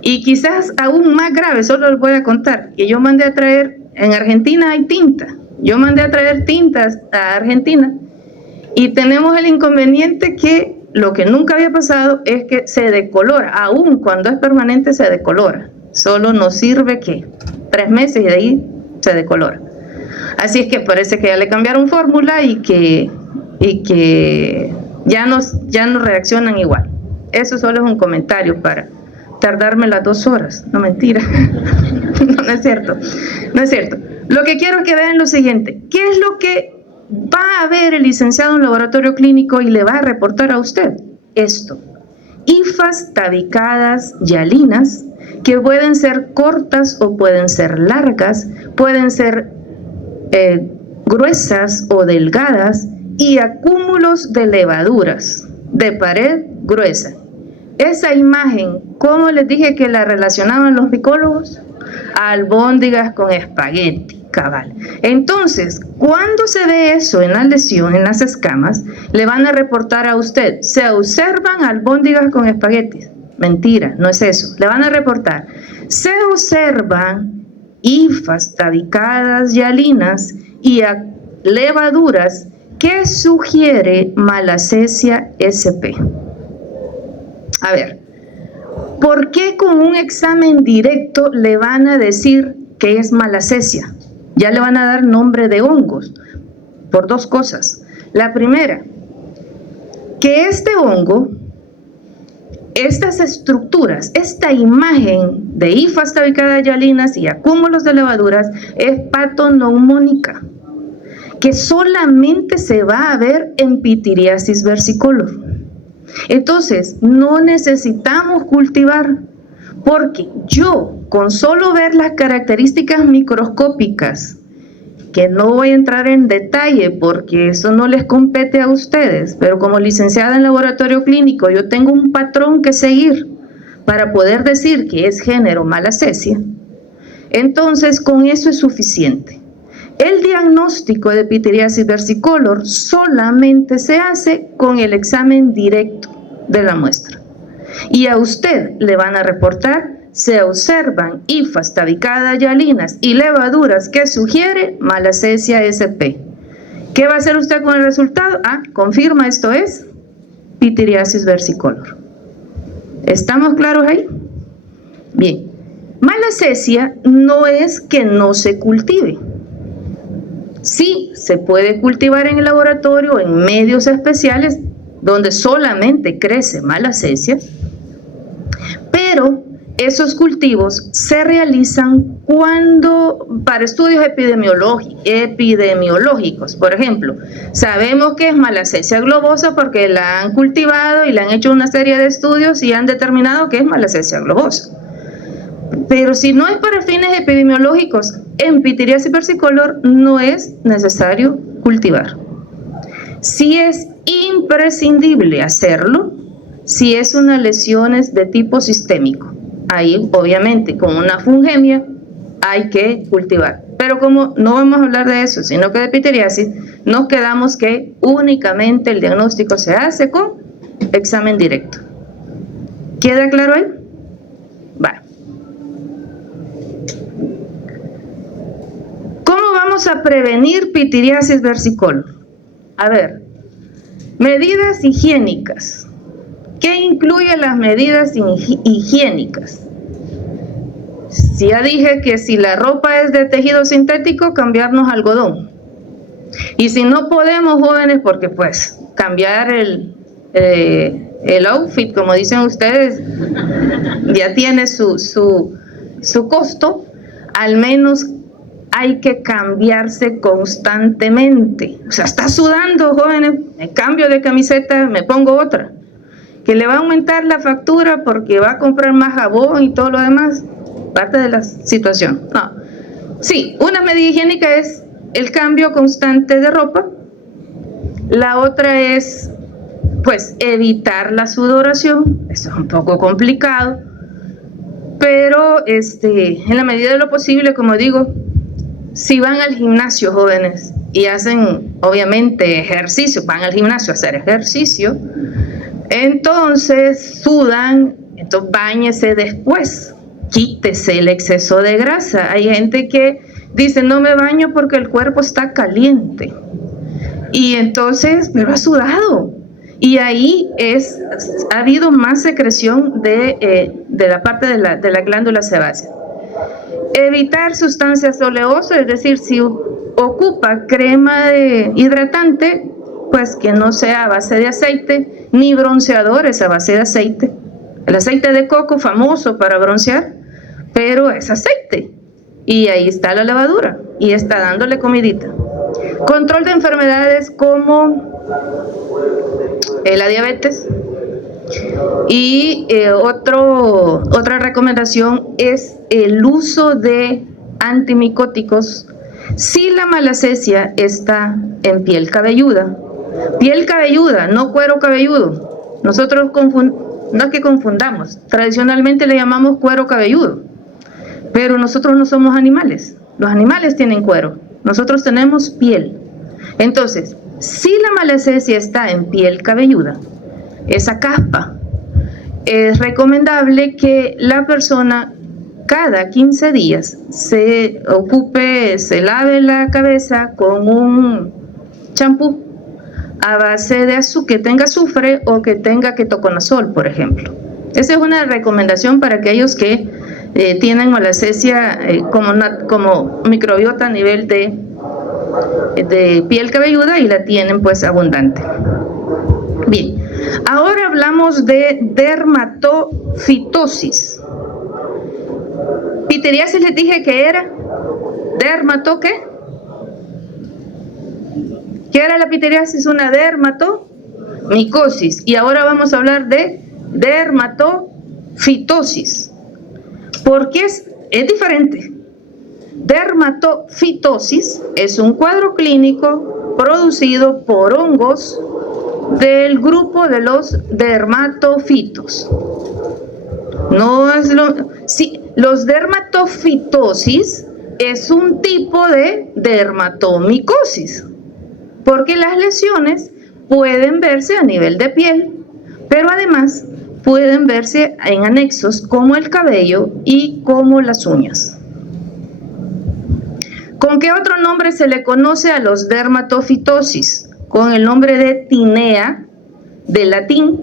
Y quizás aún más grave, solo les voy a contar, que yo mandé a traer, en Argentina hay tinta, yo mandé a traer tintas a Argentina y tenemos el inconveniente que lo que nunca había pasado es que se decolora, aún cuando es permanente se decolora, solo nos sirve que 3 meses y de ahí se decolora. Así es que parece que ya le cambiaron fórmula y que ya no reaccionan igual. Eso solo es un comentario para tardarme las 2 horas. No, mentira. No es cierto. No es cierto. Lo que quiero que vean es lo siguiente. ¿Qué es lo que va a ver el licenciado en laboratorio clínico y le va a reportar a usted? Esto. Hifas tabicadas hialinas que pueden ser cortas o pueden ser largas, pueden ser gruesas o delgadas y acúmulos de levaduras de pared gruesa. Esa imagen, ¿cómo les dije que la relacionaban los micólogos? Albóndigas con espagueti, cabal. Entonces, cuando se ve eso en la lesión, en las escamas, le van a reportar a usted, ¿se observan albóndigas con espaguetis? Mentira, no es eso. Le van a reportar, se observan hifas tabicadas hialinas y levaduras que sugiere Malassezia sp. A ver, ¿por qué con un examen directo le van a decir que es Malassezia? Ya le van a dar nombre de hongos, por 2 cosas. La primera, que este hongo, estas estructuras, esta imagen de hifas tabicadas hialinas y acúmulos de levaduras es patoneumónica, que solamente se va a ver en Pityriasis versicolor. Entonces, no necesitamos cultivar, porque yo, con solo ver las características microscópicas, que no voy a entrar en detalle porque eso no les compete a ustedes, pero como licenciada en laboratorio clínico, yo tengo un patrón que seguir para poder decir que es género Malassezia. Entonces, con eso es suficiente. El diagnóstico de Pityriasis versicolor solamente se hace con el examen directo de la muestra. Y a usted le van a reportar, se observan hifas tabicadas hialinas y levaduras que sugiere Malassezia sp. ¿Qué va a hacer usted con el resultado? Confirma, esto es Pityriasis versicolor. ¿Estamos claros ahí? Bien. Malassezia no es que no se cultive. Sí, se puede cultivar en el laboratorio, en medios especiales, donde solamente crece Malassezia, pero esos cultivos se realizan para estudios epidemiológicos. Por ejemplo, sabemos que es Malassezia globosa porque la han cultivado y le han hecho una serie de estudios y han determinado que es Malassezia globosa. Pero si no es para fines epidemiológicos, en Pityriasis versicolor no es necesario cultivar. Si es imprescindible hacerlo, si es una lesión de tipo sistémico. Ahí, obviamente, con una fungemia hay que cultivar. Pero como no vamos a hablar de eso, sino que de pityriasis, nos quedamos que únicamente el diagnóstico se hace con examen directo. ¿Queda claro ahí? Vale. ¿Cómo vamos a prevenir pityriasis versicolor? A ver, medidas higiénicas. ¿Qué incluye las medidas higiénicas? Si ya dije que si la ropa es de tejido sintético, cambiarnos algodón. Y si no podemos, jóvenes, porque pues cambiar el outfit, como dicen ustedes, ya tiene su costo, al menos hay que cambiarse constantemente. O sea, está sudando, jóvenes, me cambio de camiseta, me pongo otra. Que le va a aumentar la factura porque va a comprar más jabón y todo lo demás, parte de la situación. No. Sí, una medida higiénica es el cambio constante de ropa. La otra es, pues, evitar la sudoración. Eso es un poco complicado, pero en la medida de lo posible, como digo, si van al gimnasio, jóvenes, y hacen, obviamente, ejercicio, van al gimnasio a hacer ejercicio, entonces sudan, entonces báñese después, quítese el exceso de grasa. Hay gente que dice, no me baño porque el cuerpo está caliente, y entonces, pero ha sudado, y ahí ha habido más secreción de la parte de la glándula sebácea. Evitar sustancias oleosas, es decir, si ocupa crema hidratante, pues que no sea a base de aceite, ni bronceadores a base de aceite. El aceite de coco, famoso para broncear, pero es aceite, y ahí está la levadura, y está dándole comidita. Control de enfermedades como la diabetes. Y otra recomendación es el uso de antimicóticos si la malacesia está en piel cabelluda. Piel cabelluda, no cuero cabelludo. Nosotros no es que confundamos, tradicionalmente le llamamos cuero cabelludo, pero nosotros no somos animales. Los animales tienen cuero, nosotros tenemos piel. Entonces, si la malacesia está en piel cabelluda, esa caspa, es recomendable que la persona cada 15 días se lave la cabeza con un champú a base de azúcar, que tenga azufre o que tenga ketoconazol, por ejemplo. Esa es una recomendación para aquellos que tienen malacesia como microbiota a nivel de piel cabelluda y la tienen pues abundante. Bien, ahora hablamos de dermatofitosis. Pitiriasis les dije que era ¿qué? ¿Qué era la pitiriasis? Una dermatomicosis. Y ahora vamos a hablar de dermatofitosis. Porque es diferente. Dermatofitosis es un cuadro clínico producido por hongos del grupo de los dermatofitos. No es los dermatofitosis es un tipo de dermatomicosis, porque las lesiones pueden verse a nivel de piel, pero además pueden verse en anexos como el cabello y como las uñas. ¿Con qué otro nombre se le conoce a los dermatofitosis? Con el nombre de tinea, de latín,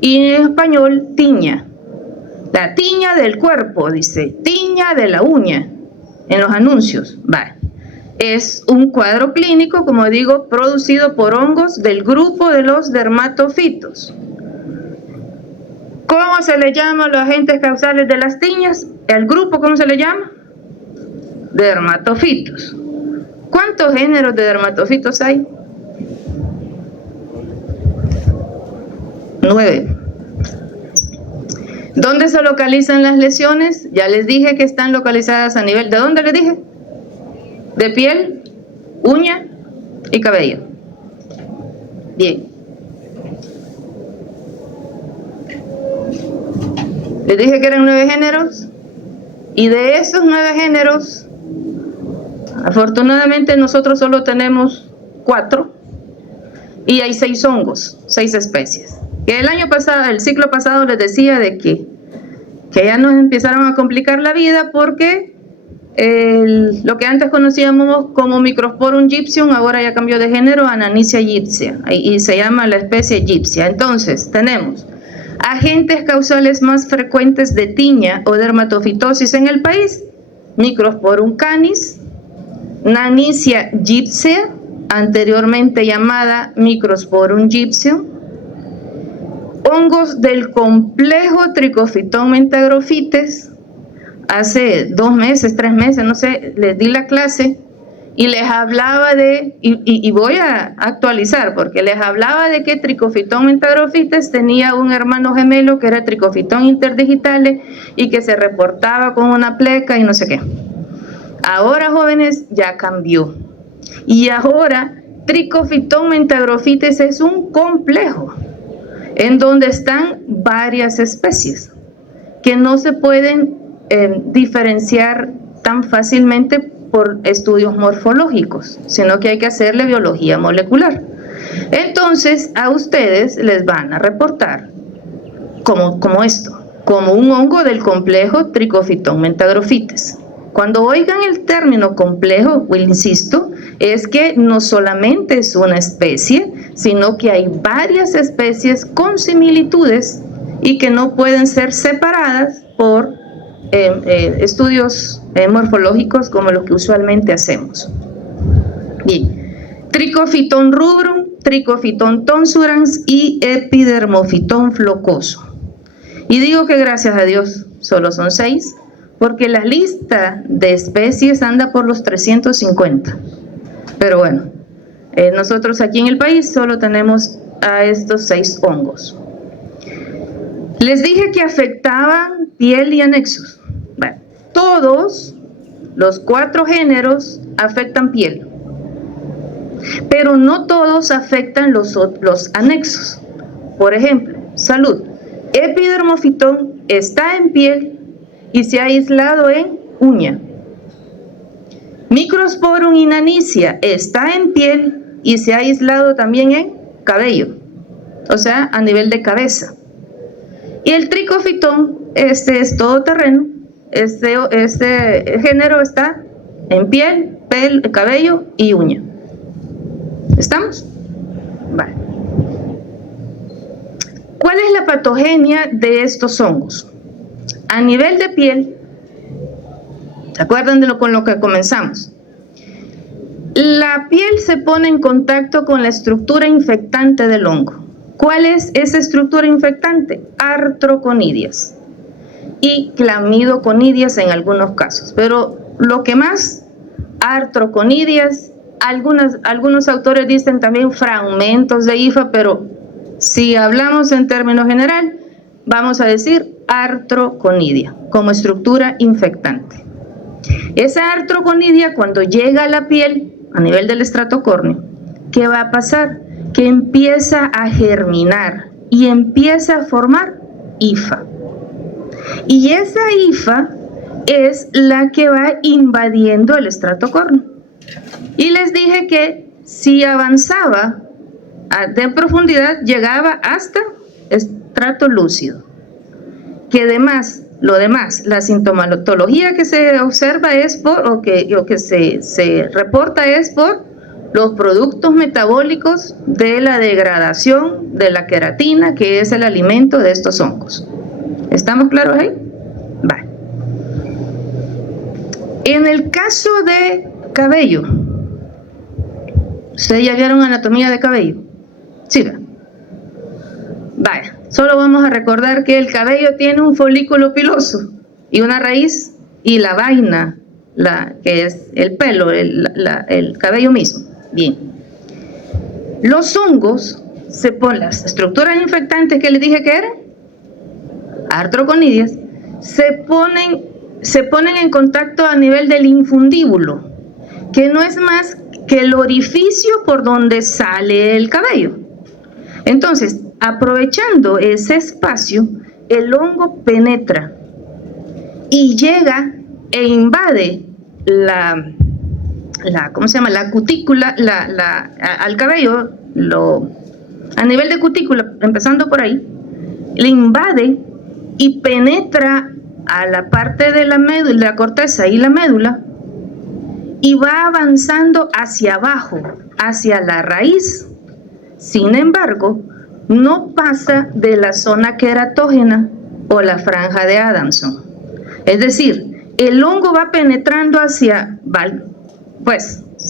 y en español tiña. La tiña del cuerpo, dice, tiña de la uña, en los anuncios. Vale. Es un cuadro clínico, como digo, producido por hongos del grupo de los dermatofitos. ¿Cómo se le llama a los agentes causales de las tiñas? ¿El grupo cómo se le llama? Dermatofitos. ¿Cuántos géneros de dermatofitos hay? 9. ¿Dónde se localizan las lesiones? Ya les dije que están localizadas a nivel, ¿de dónde les dije? De piel, uña y cabello. Bien. Les dije que eran 9 géneros, y de esos 9 géneros, afortunadamente nosotros solo tenemos 4, y hay 6 hongos, 6 especies. Que el año pasado, el ciclo pasado les decía de que ya nos empezaron a complicar la vida porque lo que antes conocíamos como Microsporum gypsum ahora ya cambió de género a Ananicia gypsia y se llama la especie gypsia. Entonces tenemos agentes causales más frecuentes de tiña o dermatofitosis en el país: Microsporum canis, Ananicia gypsia, anteriormente llamada Microsporum gypsum, hongos del complejo Trichophyton mentagrophytes. Hace 2 meses, 3 meses, no sé, les di la clase y les hablaba de, y voy a actualizar, porque les hablaba de que Trichophyton mentagrophytes tenía un hermano gemelo que era Trichophyton interdigitale y que se reportaba con una pleca y no sé qué. Ahora, jóvenes, ya cambió. Y ahora Trichophyton mentagrophytes es un complejo en donde están varias especies que no se pueden diferenciar tan fácilmente por estudios morfológicos, sino que hay que hacerle biología molecular. Entonces, a ustedes les van a reportar como esto, como un hongo del complejo Trichophyton mentagrophytes. Cuando oigan el término complejo, insisto, es que no solamente es una especie, sino que hay varias especies con similitudes y que no pueden ser separadas por estudios morfológicos como los que usualmente hacemos. Bien, Trichophyton rubrum, Trichophyton tonsurans y Epidermophyton flocoso. Y digo que gracias a Dios solo son 6, porque la lista de especies anda por los 350. Pero bueno, nosotros aquí en el país solo tenemos a estos 6 hongos. Les dije que afectaban piel y anexos. Bueno, todos los 4 géneros afectan piel, pero no todos afectan los anexos. Por ejemplo, salud. Epidermophyton está en piel y se ha aislado en uña. Microsporum inanicia está en piel y se ha aislado también en cabello, o sea, a nivel de cabeza. Y el Trichophyton, este es todoterreno, este género está en piel, cabello y uña. ¿Estamos? Vale. ¿Cuál es la patogenia de estos hongos? A nivel de piel, ¿se acuerdan con lo que comenzamos? La piel se pone en contacto con la estructura infectante del hongo. ¿Cuál es esa estructura infectante? Artroconidias y clamidoconidias en algunos casos, pero lo que más, artroconidias, algunos autores dicen también fragmentos de hifa, pero si hablamos en términos general, vamos a decir artroconidia como estructura infectante. Esa artroconidia, cuando llega a la piel a nivel del estrato córneo, ¿qué va a pasar? Que empieza a germinar y empieza a formar hifa. Y esa hifa es la que va invadiendo el estrato córneo. Y les dije que si avanzaba de profundidad, llegaba hasta estrato lúcido. Que además, la sintomatología que se observa es o que se reporta es por los productos metabólicos de la degradación de la queratina, que es el alimento de estos hongos. ¿Estamos claros ahí? Vale. En el caso de cabello, ¿ustedes ya vieron anatomía de cabello? Sí, ¿verdad? Vale. Solo vamos a recordar que el cabello tiene un folículo piloso y una raíz y la vaina, que es el pelo, el cabello mismo. Bien. Los hongos, las estructuras infectantes que les dije que eran, artroconidias, se ponen en contacto a nivel del infundíbulo, que no es más que el orificio por donde sale el cabello. Entonces, aprovechando ese espacio, el hongo penetra y llega e invade la cutícula, al cabello, a nivel de cutícula, empezando por ahí, le invade y penetra a la parte de la médula, la corteza y la médula, y va avanzando hacia abajo, hacia la raíz. Sin embargo, no pasa de la zona queratógena o la franja de Adamson. Es decir, el hongo va penetrando si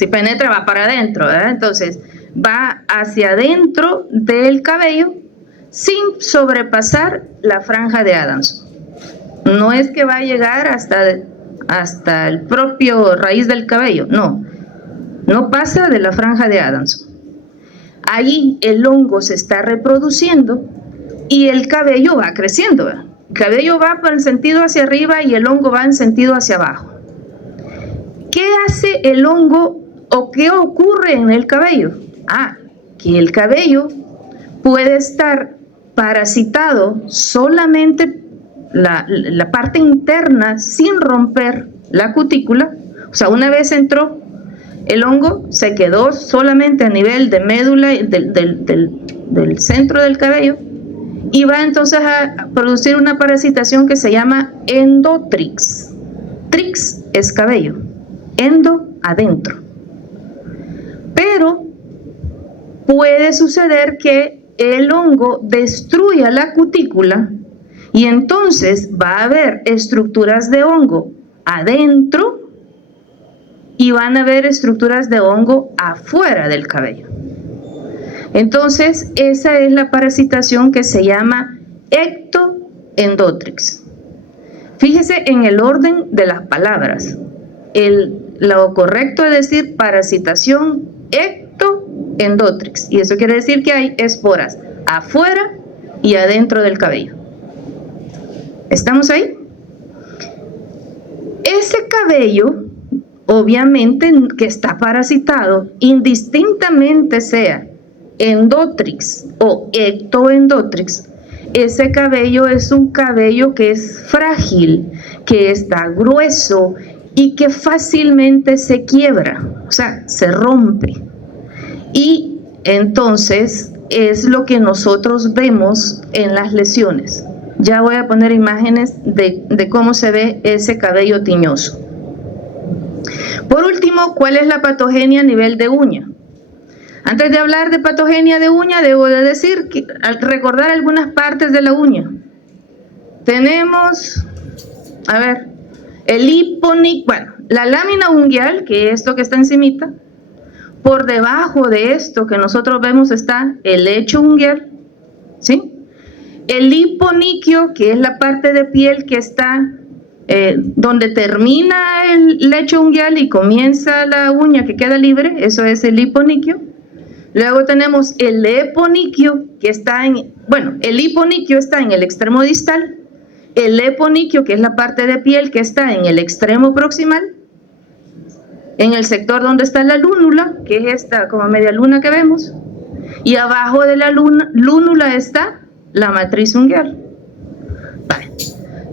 penetra va para adentro, ¿verdad? Entonces va hacia adentro del cabello, sin sobrepasar la franja de Adamson. No es que va a llegar hasta el propio raíz del cabello, no pasa de la franja de Adamson. Ahí el hongo se está reproduciendo y el cabello va creciendo. El cabello va por el sentido hacia arriba y el hongo va en sentido hacia abajo. ¿Qué hace el hongo o qué ocurre en el cabello? Que el cabello puede estar parasitado solamente la parte interna sin romper la cutícula. O sea, una vez entró el hongo, se quedó solamente a nivel de médula del centro del cabello y va entonces a producir una parasitación que se llama endotrix. Trix es cabello, endo adentro. Pero puede suceder que el hongo destruya la cutícula y entonces va a haber estructuras de hongo adentro y van a haber estructuras de hongo afuera del cabello. Entonces, esa es la parasitación que se llama ectoendotrix. Fíjese en el orden de las palabras. Lo correcto es decir parasitación ectoendotrix. Y eso quiere decir que hay esporas afuera y adentro del cabello. ¿Estamos ahí? Ese cabello, obviamente, que está parasitado, indistintamente sea endotrix o ectoendotrix, ese cabello es un cabello que es frágil, que está grueso y que fácilmente se quiebra, o sea, se rompe. Y entonces es lo que nosotros vemos en las lesiones. Ya voy a poner imágenes de cómo se ve ese cabello tiñoso. Por último, ¿cuál es la patogenia a nivel de uña? Antes de hablar de patogenia de uña, debo de decir, recordar algunas partes de la uña. Tenemos, el hiponicchio, la lámina unguial, que es esto que está encimita. Por debajo de esto que nosotros vemos está el lecho unguial, ¿sí? El hiponicchio, que es la parte de piel que está donde termina el lecho unguial y comienza la uña que queda libre, eso es el hiponicchio. Luego tenemos el eponiquio, que está el hiponicchio está en el extremo distal, el eponiquio, que es la parte de piel que está en el extremo proximal, en el sector donde está la lúnula, que es esta como media luna que vemos, y abajo de la lúnula está la matriz unguial.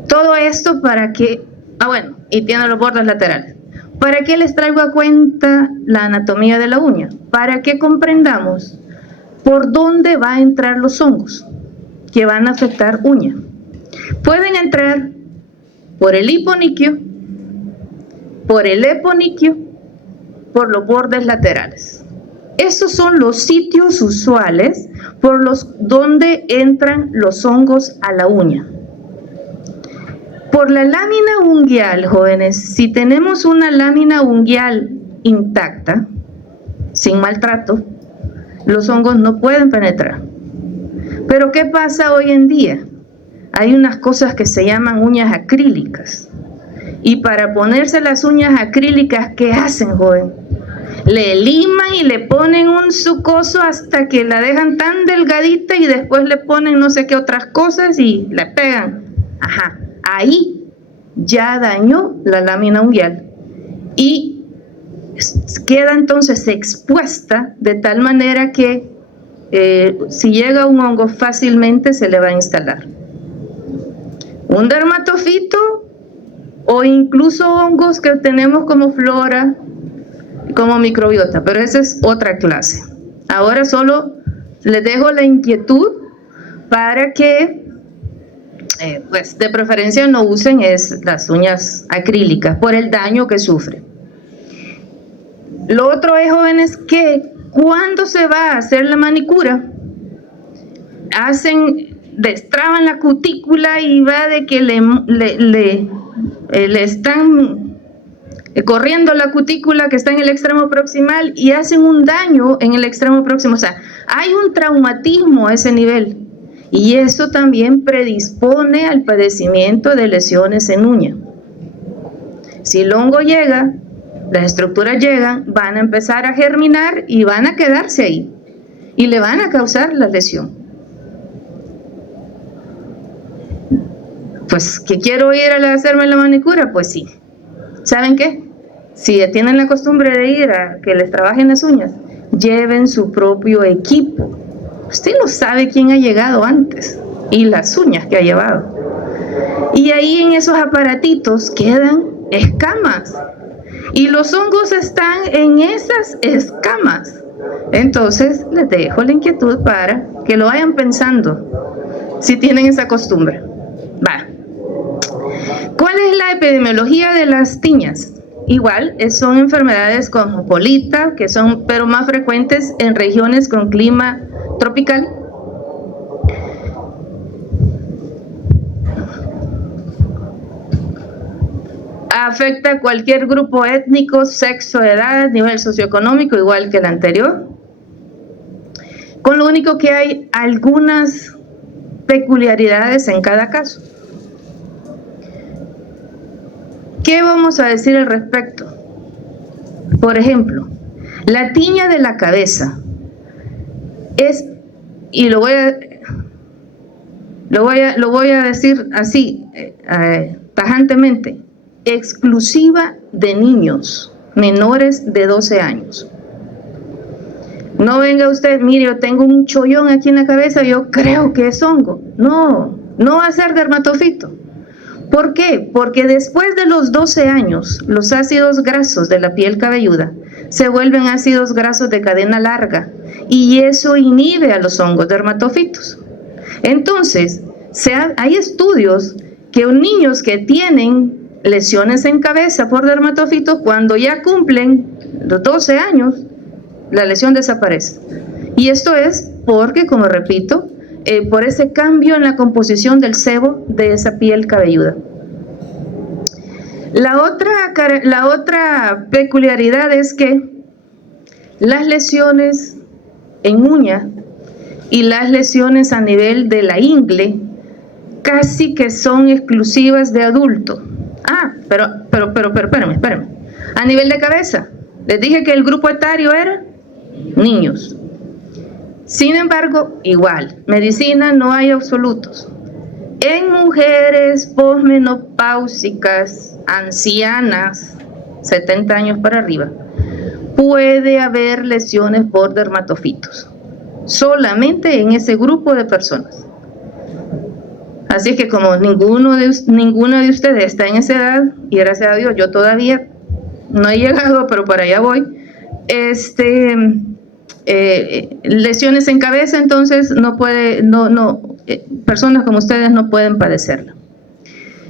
Todo esto para que, y tiene los bordes laterales. ¿Para qué les traigo a cuenta la anatomía de la uña? Para que comprendamos por dónde va a entrar los hongos que van a afectar uña. Pueden entrar por el hiponicchio, por el eponiquio, por los bordes laterales. Esos son los sitios usuales por los donde entran los hongos a la uña. Por la lámina unguial, jóvenes, si tenemos una lámina unguial intacta, sin maltrato, los hongos no pueden penetrar. Pero ¿qué pasa hoy en día? Hay unas cosas que se llaman uñas acrílicas. Y para ponerse las uñas acrílicas, ¿qué hacen, joven? Le liman y le ponen un sucoso hasta que la dejan tan delgadita y después le ponen no sé qué otras cosas y le pegan. Ahí ya dañó la lámina unguial y queda entonces expuesta de tal manera que si llega un hongo fácilmente se le va a instalar. Un dermatofito o incluso hongos que tenemos como flora, como microbiota, pero esa es otra clase. Ahora solo les dejo la inquietud para que de preferencia no usen las uñas acrílicas por el daño que sufre. Lo otro es, jóvenes, que cuando se va a hacer la manicura, destraban la cutícula y va de que le están corriendo la cutícula que está en el extremo proximal y hacen un daño en el extremo próximo. O sea, hay un traumatismo a ese nivel. Y eso también predispone al padecimiento de lesiones en uña. Si el hongo llega, las estructuras llegan, van a empezar a germinar y van a quedarse ahí. Y le van a causar la lesión. Pues, ¿que quiero ir a hacerme la manicura? Pues sí. ¿Saben qué? Si tienen la costumbre de ir a que les trabajen las uñas, lleven su propio equipo. Usted no sabe quién ha llegado antes y las uñas que ha llevado. Y ahí en esos aparatitos quedan escamas. Y los hongos están en esas escamas. Entonces, les dejo la inquietud para que lo vayan pensando, si tienen esa costumbre. Va. ¿Cuál es la epidemiología de las tiñas? Igual, son enfermedades cosmopolitas, que son pero más frecuentes en regiones con clima tropical. Afecta a cualquier grupo étnico, sexo, edad, nivel socioeconómico, igual que el anterior. Con lo único que hay algunas peculiaridades en cada caso. ¿Qué vamos a decir al respecto? Por ejemplo, la tiña de la cabeza es, y lo voy a decir así, tajantemente, exclusiva de niños menores de 12 años. No venga usted, mire, yo tengo un chollón aquí en la cabeza, yo creo que es hongo. No, no va a ser dermatofito. ¿Por qué? Porque después de los 12 años, los ácidos grasos de la piel cabelluda se vuelven ácidos grasos de cadena larga y eso inhibe a los hongos dermatofitos. Entonces, hay estudios que niños que tienen lesiones en cabeza por dermatofitos, cuando ya cumplen los 12 años, la lesión desaparece. Y esto es porque, como repito, por ese cambio en la composición del sebo de esa piel cabelluda. La otra peculiaridad es que las lesiones en uña y las lesiones a nivel de la ingle casi que son exclusivas de adulto. Pero espérame. A nivel de cabeza, les dije que el grupo etario era niños. Sin embargo, igual, medicina no hay absolutos. En mujeres posmenopáusicas, ancianas, 70 años para arriba, puede haber lesiones por dermatofitos. Solamente en ese grupo de personas. Así que como ninguna de ustedes está en esa edad, y gracias a Dios yo todavía no he llegado, pero para allá voy, lesiones en cabeza, entonces personas como ustedes no pueden padecerla.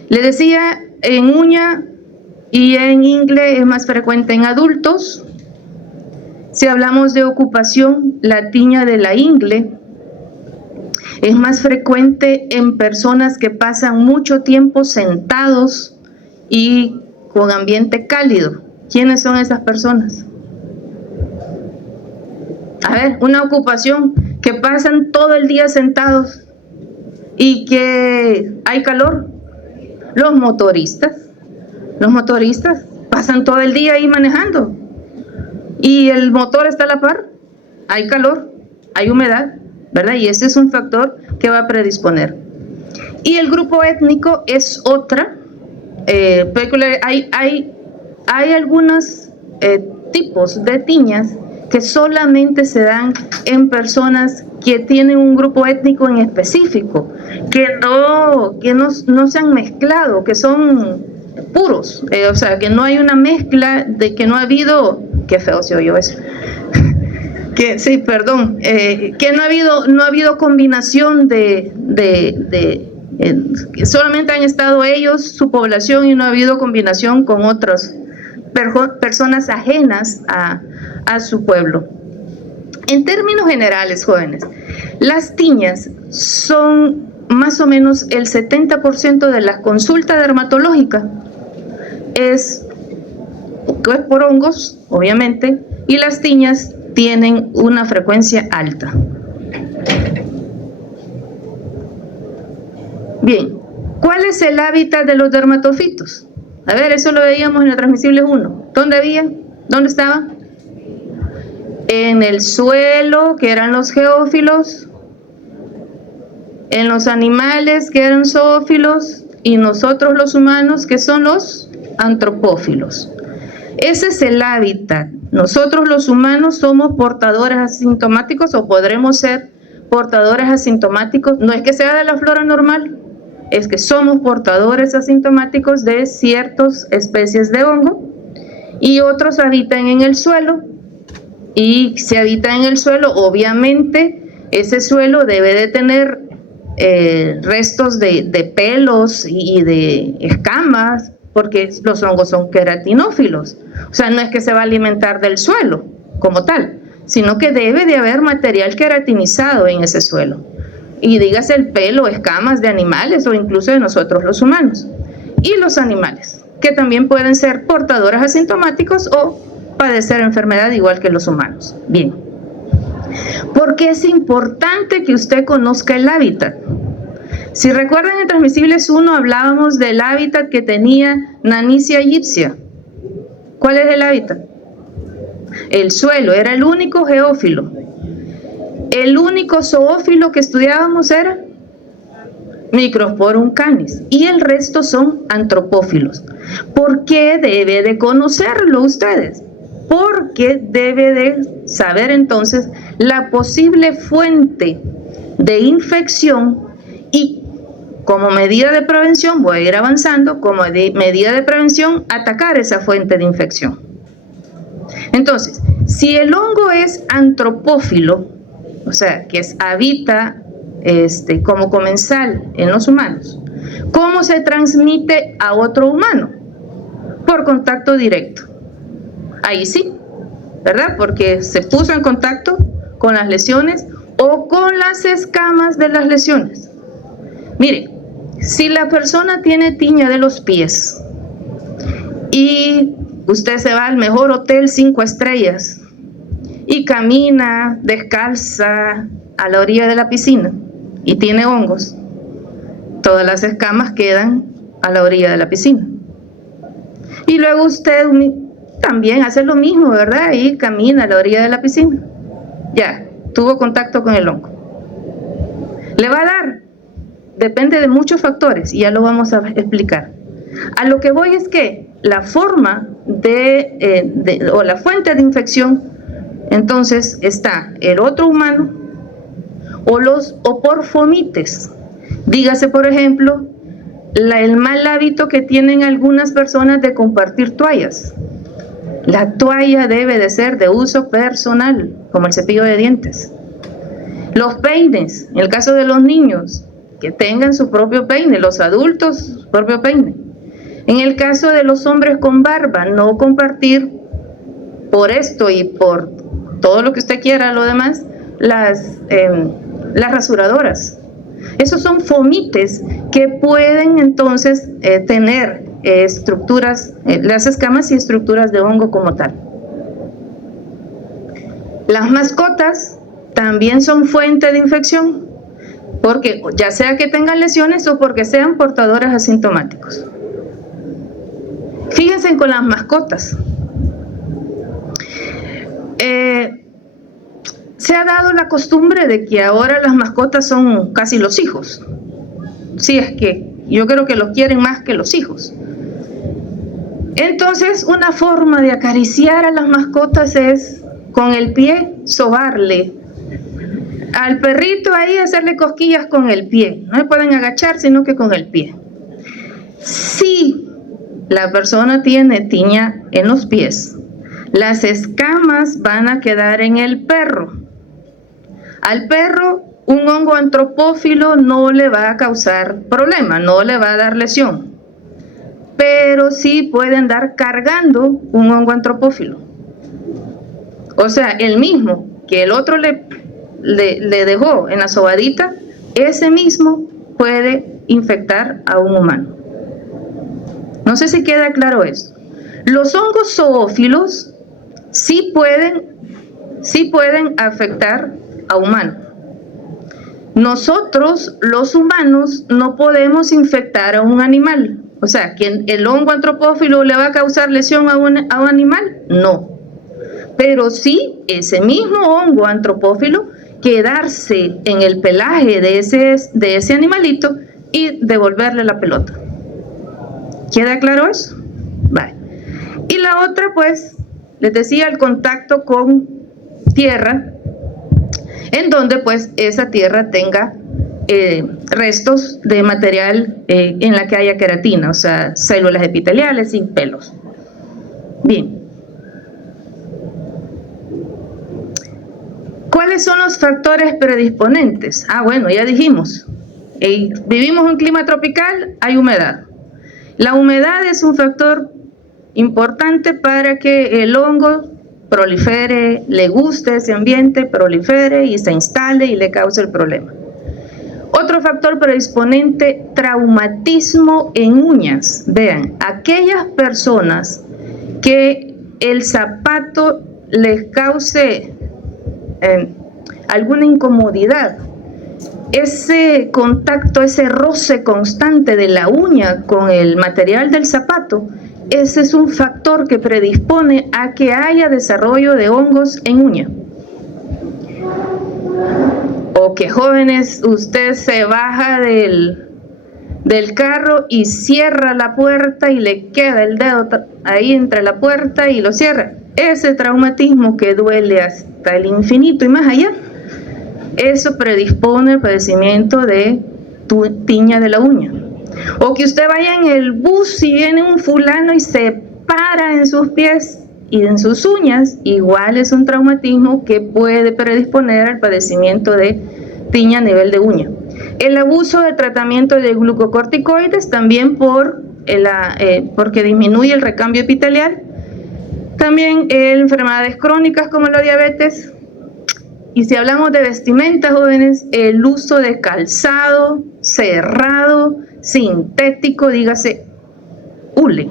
Le decía, en uña y en ingle es más frecuente en adultos. Si hablamos de ocupación, la tiña de la ingle es más frecuente en personas que pasan mucho tiempo sentados y con ambiente cálido. ¿Quiénes son esas personas? A ver, una ocupación que pasan todo el día sentados y que hay calor. Los motoristas pasan todo el día ahí manejando y el motor está a la par, hay calor, hay humedad, ¿verdad? Y ese es un factor que va a predisponer. Y el grupo étnico es otra peculiar. Hay algunos tipos de tiñas que solamente se dan en personas que tienen un grupo étnico en específico, que no se han mezclado, que son puros, o sea, que no hay una mezcla, de que no ha habido, qué feo se oyó eso, que no ha habido combinación que solamente han estado ellos, su población, y no ha habido combinación con otras personas ajenas a su pueblo. En términos generales, jóvenes, las tiñas son más o menos el 70% de las consultas dermatológicas es por hongos, obviamente, y las tiñas tienen una frecuencia alta. Bien, ¿cuál es el hábitat de los dermatofitos? A ver, eso lo veíamos en el Transmisibles 1. ¿Dónde había? ¿Dónde estaban? En el suelo, que eran los geófilos, en los animales, que eran zoófilos, y nosotros los humanos, que son los antropófilos. Ese es el hábitat. Nosotros los humanos somos portadores asintomáticos o podremos ser portadores asintomáticos. No es que sea de la flora normal, es que somos portadores asintomáticos de ciertas especies de hongo y otros habitan en el suelo. Y si habita en el suelo, obviamente ese suelo debe de tener restos de pelos y de escamas, porque los hongos son queratinófilos. O sea, no es que se va a alimentar del suelo como tal, sino que debe de haber material queratinizado en ese suelo. Y dígase el pelo, escamas de animales o incluso de nosotros los humanos. Y los animales, que también pueden ser portadores asintomáticos o padecer enfermedad igual que los humanos. Bien. ¿Por qué es importante que usted conozca el hábitat? Si recuerdan en Transmisibles 1 hablábamos del hábitat que tenía Nanissia egipcia. ¿Cuál es el hábitat? El suelo, era el único geófilo. El único zoófilo que estudiábamos era Microsporum canis y el resto son antropófilos. ¿Por qué debe de conocerlo ustedes? Porque debe de saber entonces la posible fuente de infección y como medida de prevención, voy a ir avanzando, como medida de prevención, atacar esa fuente de infección. Entonces, si el hongo es antropófilo, o sea, que habita como comensal en los humanos, ¿cómo se transmite a otro humano? Por contacto directo. Ahí sí, ¿verdad? Porque se puso en contacto con las lesiones o con las escamas de las lesiones. Mire, si la persona tiene tiña de los pies y usted se va al mejor hotel 5 estrellas y camina descalza a la orilla de la piscina y tiene hongos, todas las escamas quedan a la orilla de la piscina. Y luego usted también hace lo mismo, ¿verdad? Y camina a la orilla de la piscina. Ya, tuvo contacto con el hongo. ¿Le va a dar? Depende de muchos factores y ya lo vamos a explicar. A lo que voy es que la forma o la fuente de infección, entonces está el otro humano o por fomites. Dígase, por ejemplo, el mal hábito que tienen algunas personas de compartir toallas. La toalla debe de ser de uso personal, como el cepillo de dientes. Los peines, en el caso de los niños, que tengan su propio peine, los adultos su propio peine. En el caso de los hombres con barba, no compartir por esto y por todo lo que usted quiera, lo demás, las rasuradoras. Esos son fomites que pueden entonces tener estructuras, las escamas y estructuras de hongo como tal. Las mascotas también son fuente de infección, porque ya sea que tengan lesiones o porque sean portadores asintomáticos. Fíjense con las mascotas. Se ha dado la costumbre de que ahora las mascotas son casi los hijos. Sí, es que yo creo que los quieren más que los hijos. Entonces, una forma de acariciar a las mascotas es con el pie sobarle. Al perrito ahí hacerle cosquillas con el pie. No se pueden agachar, sino que con el pie. Si la persona tiene tiña en los pies, las escamas van a quedar en el perro. Al perro, un hongo antropófilo no le va a causar problema, no le va a dar lesión. Pero sí puede andar cargando un hongo antropófilo. O sea, el mismo que el otro le dejó en la sobadita, ese mismo puede infectar a un humano. No sé si queda claro esto. Los hongos zoófilos sí pueden afectar a humanos. nosotros, los humanos, no podemos infectar a un animal. O sea, ¿que el hongo antropófilo le va a causar lesión a un animal? No. Pero sí, ese mismo hongo antropófilo quedarse en el pelaje de ese animalito y devolverle la pelota. ¿Queda claro eso? Vale. Y la otra, pues, les decía, el contacto con tierra, en donde pues esa tierra tenga restos de material en la que haya queratina, o sea, células epiteliales sin pelos. Bien. ¿Cuáles son los factores predisponentes? Bueno, ya dijimos, vivimos en un clima tropical, hay humedad. La humedad es un factor importante para que el hongo prolifere, le guste ese ambiente, prolifere y se instale y le cause el problema. Otro factor predisponente, traumatismo en uñas. Vean, aquellas personas que el zapato les cause alguna incomodidad, ese contacto, ese roce constante de la uña con el material del zapato, ese es un factor que predispone a que haya desarrollo de hongos en uña. O que, jóvenes, usted se baja del carro y cierra la puerta y le queda el dedo ahí entre la puerta y lo cierra. Ese traumatismo que duele hasta el infinito y más allá, eso predispone al padecimiento de tiña de la uña. O que usted vaya en el bus y viene un fulano y se para en sus pies y en sus uñas, igual es un traumatismo que puede predisponer al padecimiento de tiña a nivel de uña. El abuso de tratamiento de glucocorticoides también porque disminuye el recambio epitelial. También enfermedades crónicas como la diabetes. Y si hablamos de vestimenta, jóvenes, el uso de calzado cerrado, sintético, dígase hule.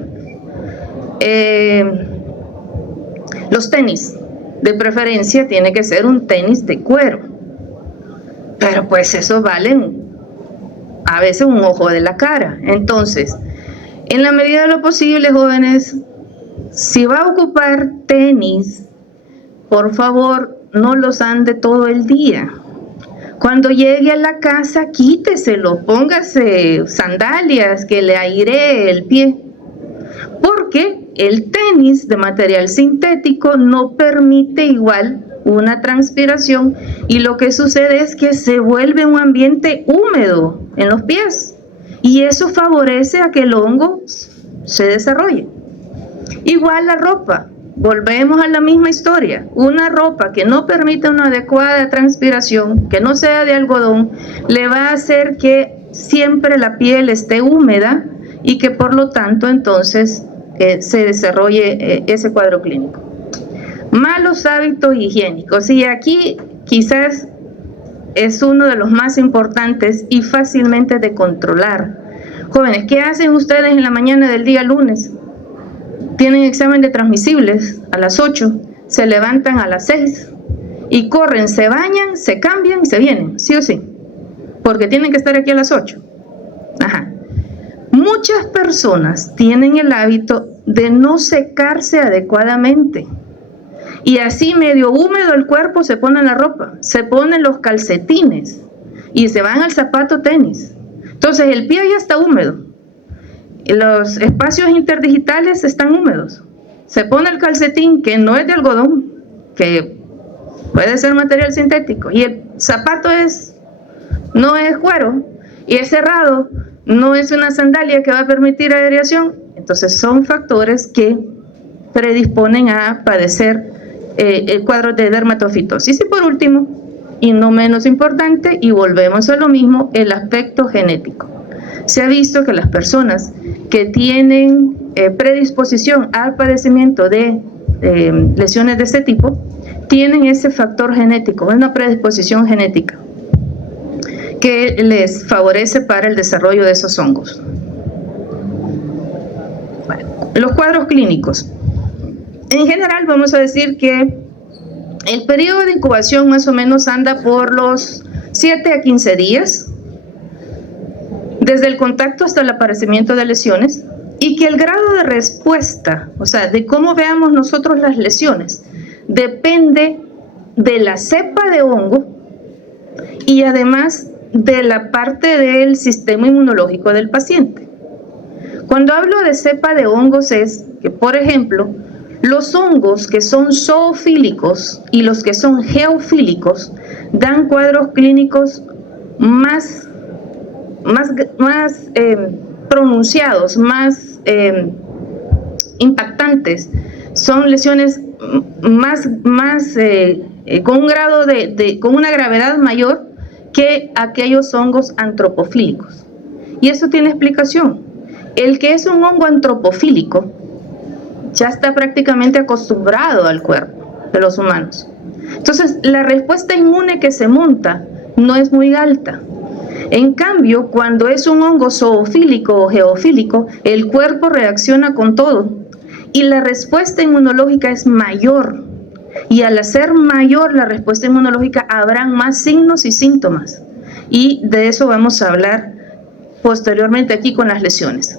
Los tenis, de preferencia, tiene que ser un tenis de cuero. Pero pues eso vale a veces un ojo de la cara. Entonces, en la medida de lo posible, jóvenes, si va a ocupar tenis, por favor, no los ande todo el día. Cuando llegue a la casa, quíteselo, póngase sandalias que le airee el pie. Porque el tenis de material sintético no permite igual una transpiración y lo que sucede es que se vuelve un ambiente húmedo en los pies y eso favorece a que el hongo se desarrolle. Igual la ropa, volvemos a la misma historia, una ropa que no permita una adecuada transpiración, que no sea de algodón, le va a hacer que siempre la piel esté húmeda y que por lo tanto entonces se desarrolle ese cuadro clínico. Malos hábitos higiénicos, y aquí quizás es uno de los más importantes y fácilmente de controlar. Jóvenes, ¿qué hacen ustedes en la mañana del día lunes? Tienen examen de transmisibles a las 8, se levantan a las 6 y corren, se bañan, se cambian y se vienen, sí o sí, porque tienen que estar aquí a las 8. Ajá. Muchas personas tienen el hábito de no secarse adecuadamente y así medio húmedo el cuerpo se pone la ropa, se ponen los calcetines y se van al zapato tenis. Entonces el pie ya está húmedo, los espacios interdigitales están húmedos, se pone el calcetín que no es de algodón, que puede ser material sintético, y el zapato no es cuero y es cerrado, no es una sandalia que va a permitir aireación. Entonces son factores que predisponen a padecer el cuadro de dermatofitosis. Y por último, y no menos importante, y volvemos a lo mismo, el aspecto genético. Se ha visto que las personas que tienen predisposición al padecimiento de lesiones de este tipo, tienen ese factor genético, una predisposición genética que les favorece para el desarrollo de esos hongos. Bueno, los cuadros clínicos. En general vamos a decir que el periodo de incubación más o menos anda por los 7 a 15 días, desde el contacto hasta el aparecimiento de lesiones, y que el grado de respuesta, o sea, de cómo veamos nosotros las lesiones, depende de la cepa de hongo y además de la parte del sistema inmunológico del paciente. Cuando hablo de cepa de hongos es que, por ejemplo, los hongos que son zoofílicos y los que son geofílicos dan cuadros clínicos más pronunciados, más impactantes. Son lesiones con un grado con una gravedad mayor que aquellos hongos antropofílicos. Y eso tiene explicación. El que es un hongo antropofílico ya está prácticamente acostumbrado al cuerpo de los humanos. Entonces, la respuesta inmune que se monta no es muy alta. En cambio, cuando es un hongo zoofílico o geofílico, el cuerpo reacciona con todo y la respuesta inmunológica es mayor. Y al ser mayor la respuesta inmunológica, habrán más signos y síntomas. Y de eso vamos a hablar posteriormente aquí con las lesiones.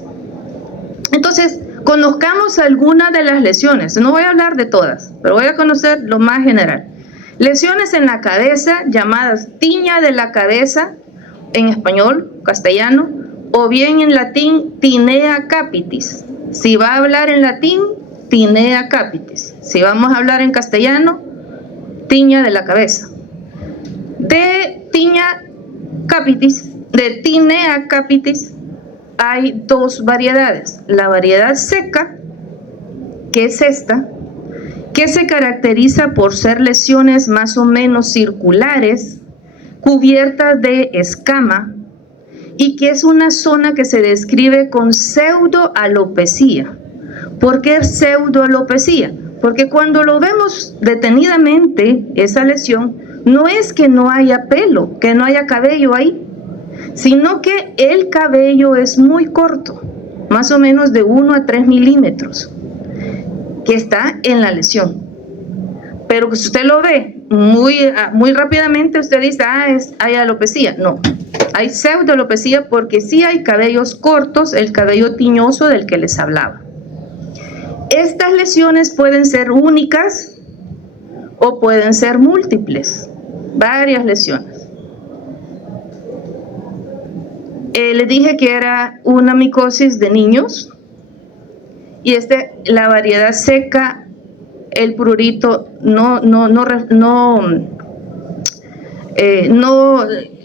Entonces, conozcamos algunas de las lesiones. No voy a hablar de todas, pero voy a conocer lo más general. Lesiones en la cabeza, llamadas tiña de la cabeza, en español, castellano, o bien en latín, tinea capitis. Si va a hablar en latín, tinea capitis. Si vamos a hablar en castellano, tiña de la cabeza. De tinea capitis, hay dos variedades. La variedad seca, que es esta, que se caracteriza por ser lesiones más o menos circulares, cubiertas de escama, y que es una zona que se describe con pseudoalopecia. ¿Por qué pseudoalopecia? Porque cuando lo vemos detenidamente, esa lesión, no es que no haya pelo, que no haya cabello ahí, sino que el cabello es muy corto, más o menos de 1 a 3 milímetros, que está en la lesión. Pero si usted lo ve muy rápidamente, usted dice, hay alopecia. No, hay pseudoalopecia porque sí hay cabellos cortos, el cabello tiñoso del que les hablaba. Estas lesiones pueden ser únicas o pueden ser múltiples, varias lesiones. Les dije que era una micosis de niños y la variedad seca, el prurito,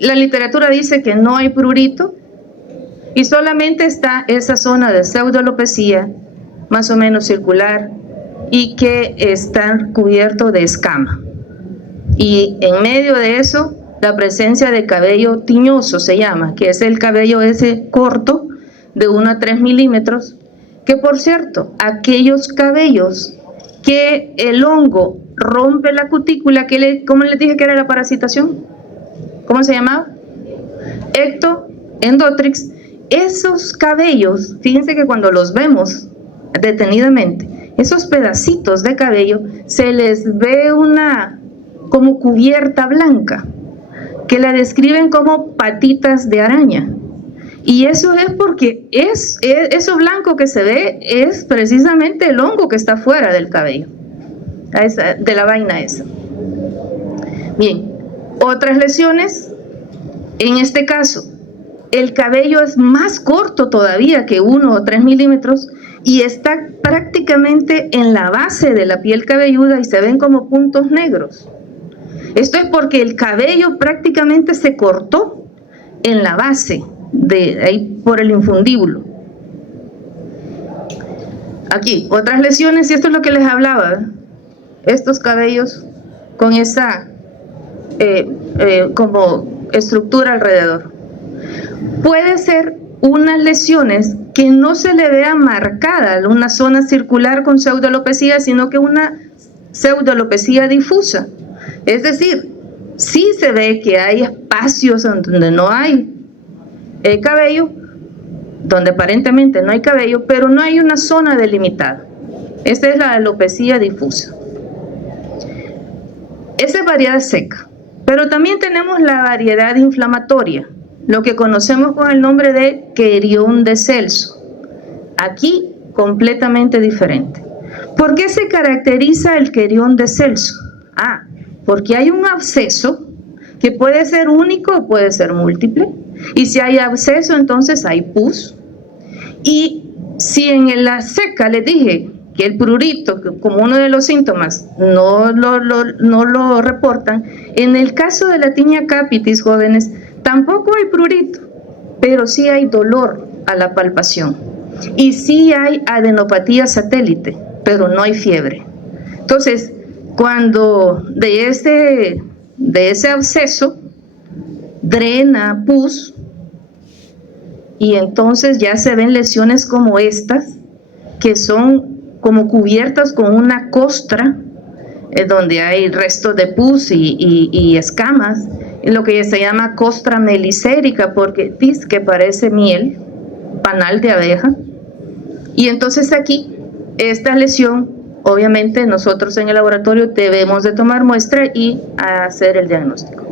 la literatura dice que no hay prurito y solamente está esa zona de pseudoalopecia, más o menos circular, y que está cubierto de escama. Y en medio de eso, la presencia de cabello tiñoso se llama, que es el cabello ese corto de 1 a 3 milímetros, que por cierto, aquellos cabellos que el hongo rompe la cutícula, ¿cómo les dije que era la parasitación? ¿Cómo se llamaba? Ectoendotrix. Esos cabellos, fíjense que cuando los vemos detenidamente, esos pedacitos de cabello, se les ve una como cubierta blanca, que la describen como patitas de araña. Y eso es porque eso blanco que se ve es precisamente el hongo que está fuera del cabello, de la vaina esa. Bien, otras lesiones, en este caso, el cabello es más corto todavía que 1 o 3 milímetros y está prácticamente en la base de la piel cabelluda y se ven como puntos negros. Esto es porque el cabello prácticamente se cortó en la base, de ahí por el infundíbulo. Aquí, otras lesiones, y esto es lo que les hablaba, estos cabellos con esa como estructura alrededor. Puede ser unas lesiones que no se le vea marcada una zona circular con pseudoalopecia, sino que una pseudoalopecia difusa. Es decir, sí se ve que hay espacios donde no hay cabello, donde aparentemente no hay cabello, pero no hay una zona delimitada. Esta es la alopecia difusa. Esa es variedad seca, Pero también tenemos la variedad inflamatoria, lo que conocemos con el nombre de querión de Celso. Aquí completamente diferente. ¿Por qué se caracteriza el querión de Celso? Porque hay un absceso que puede ser único o puede ser múltiple. Y si hay absceso, entonces hay pus. Y si en la seca les dije que el prurito, como uno de los síntomas, no lo reportan, en el caso de la tinea capitis, jóvenes, tampoco hay prurito, pero sí hay dolor a la palpación. Y sí hay adenopatía satélite, pero no hay fiebre. Entonces, cuando de ese absceso drena pus, y entonces ya se ven lesiones como estas, que son como cubiertas con una costra, donde hay restos de pus y escamas, lo que se llama costra melicérica, porque dice que parece miel, panal de abeja. Y entonces aquí, esta lesión, obviamente nosotros en el laboratorio debemos de tomar muestra y hacer el diagnóstico.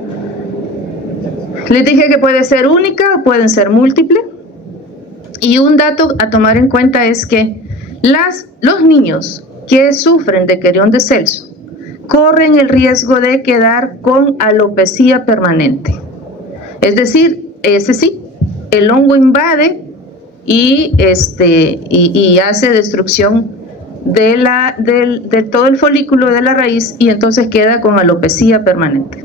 Les dije que puede ser única o pueden ser múltiple. Y un dato a tomar en cuenta es que los niños que sufren de querión de Celso corren el riesgo de quedar con alopecia permanente. Es decir, ese sí, el hongo invade y hace destrucción de todo el folículo de la raíz y entonces queda con alopecia permanente.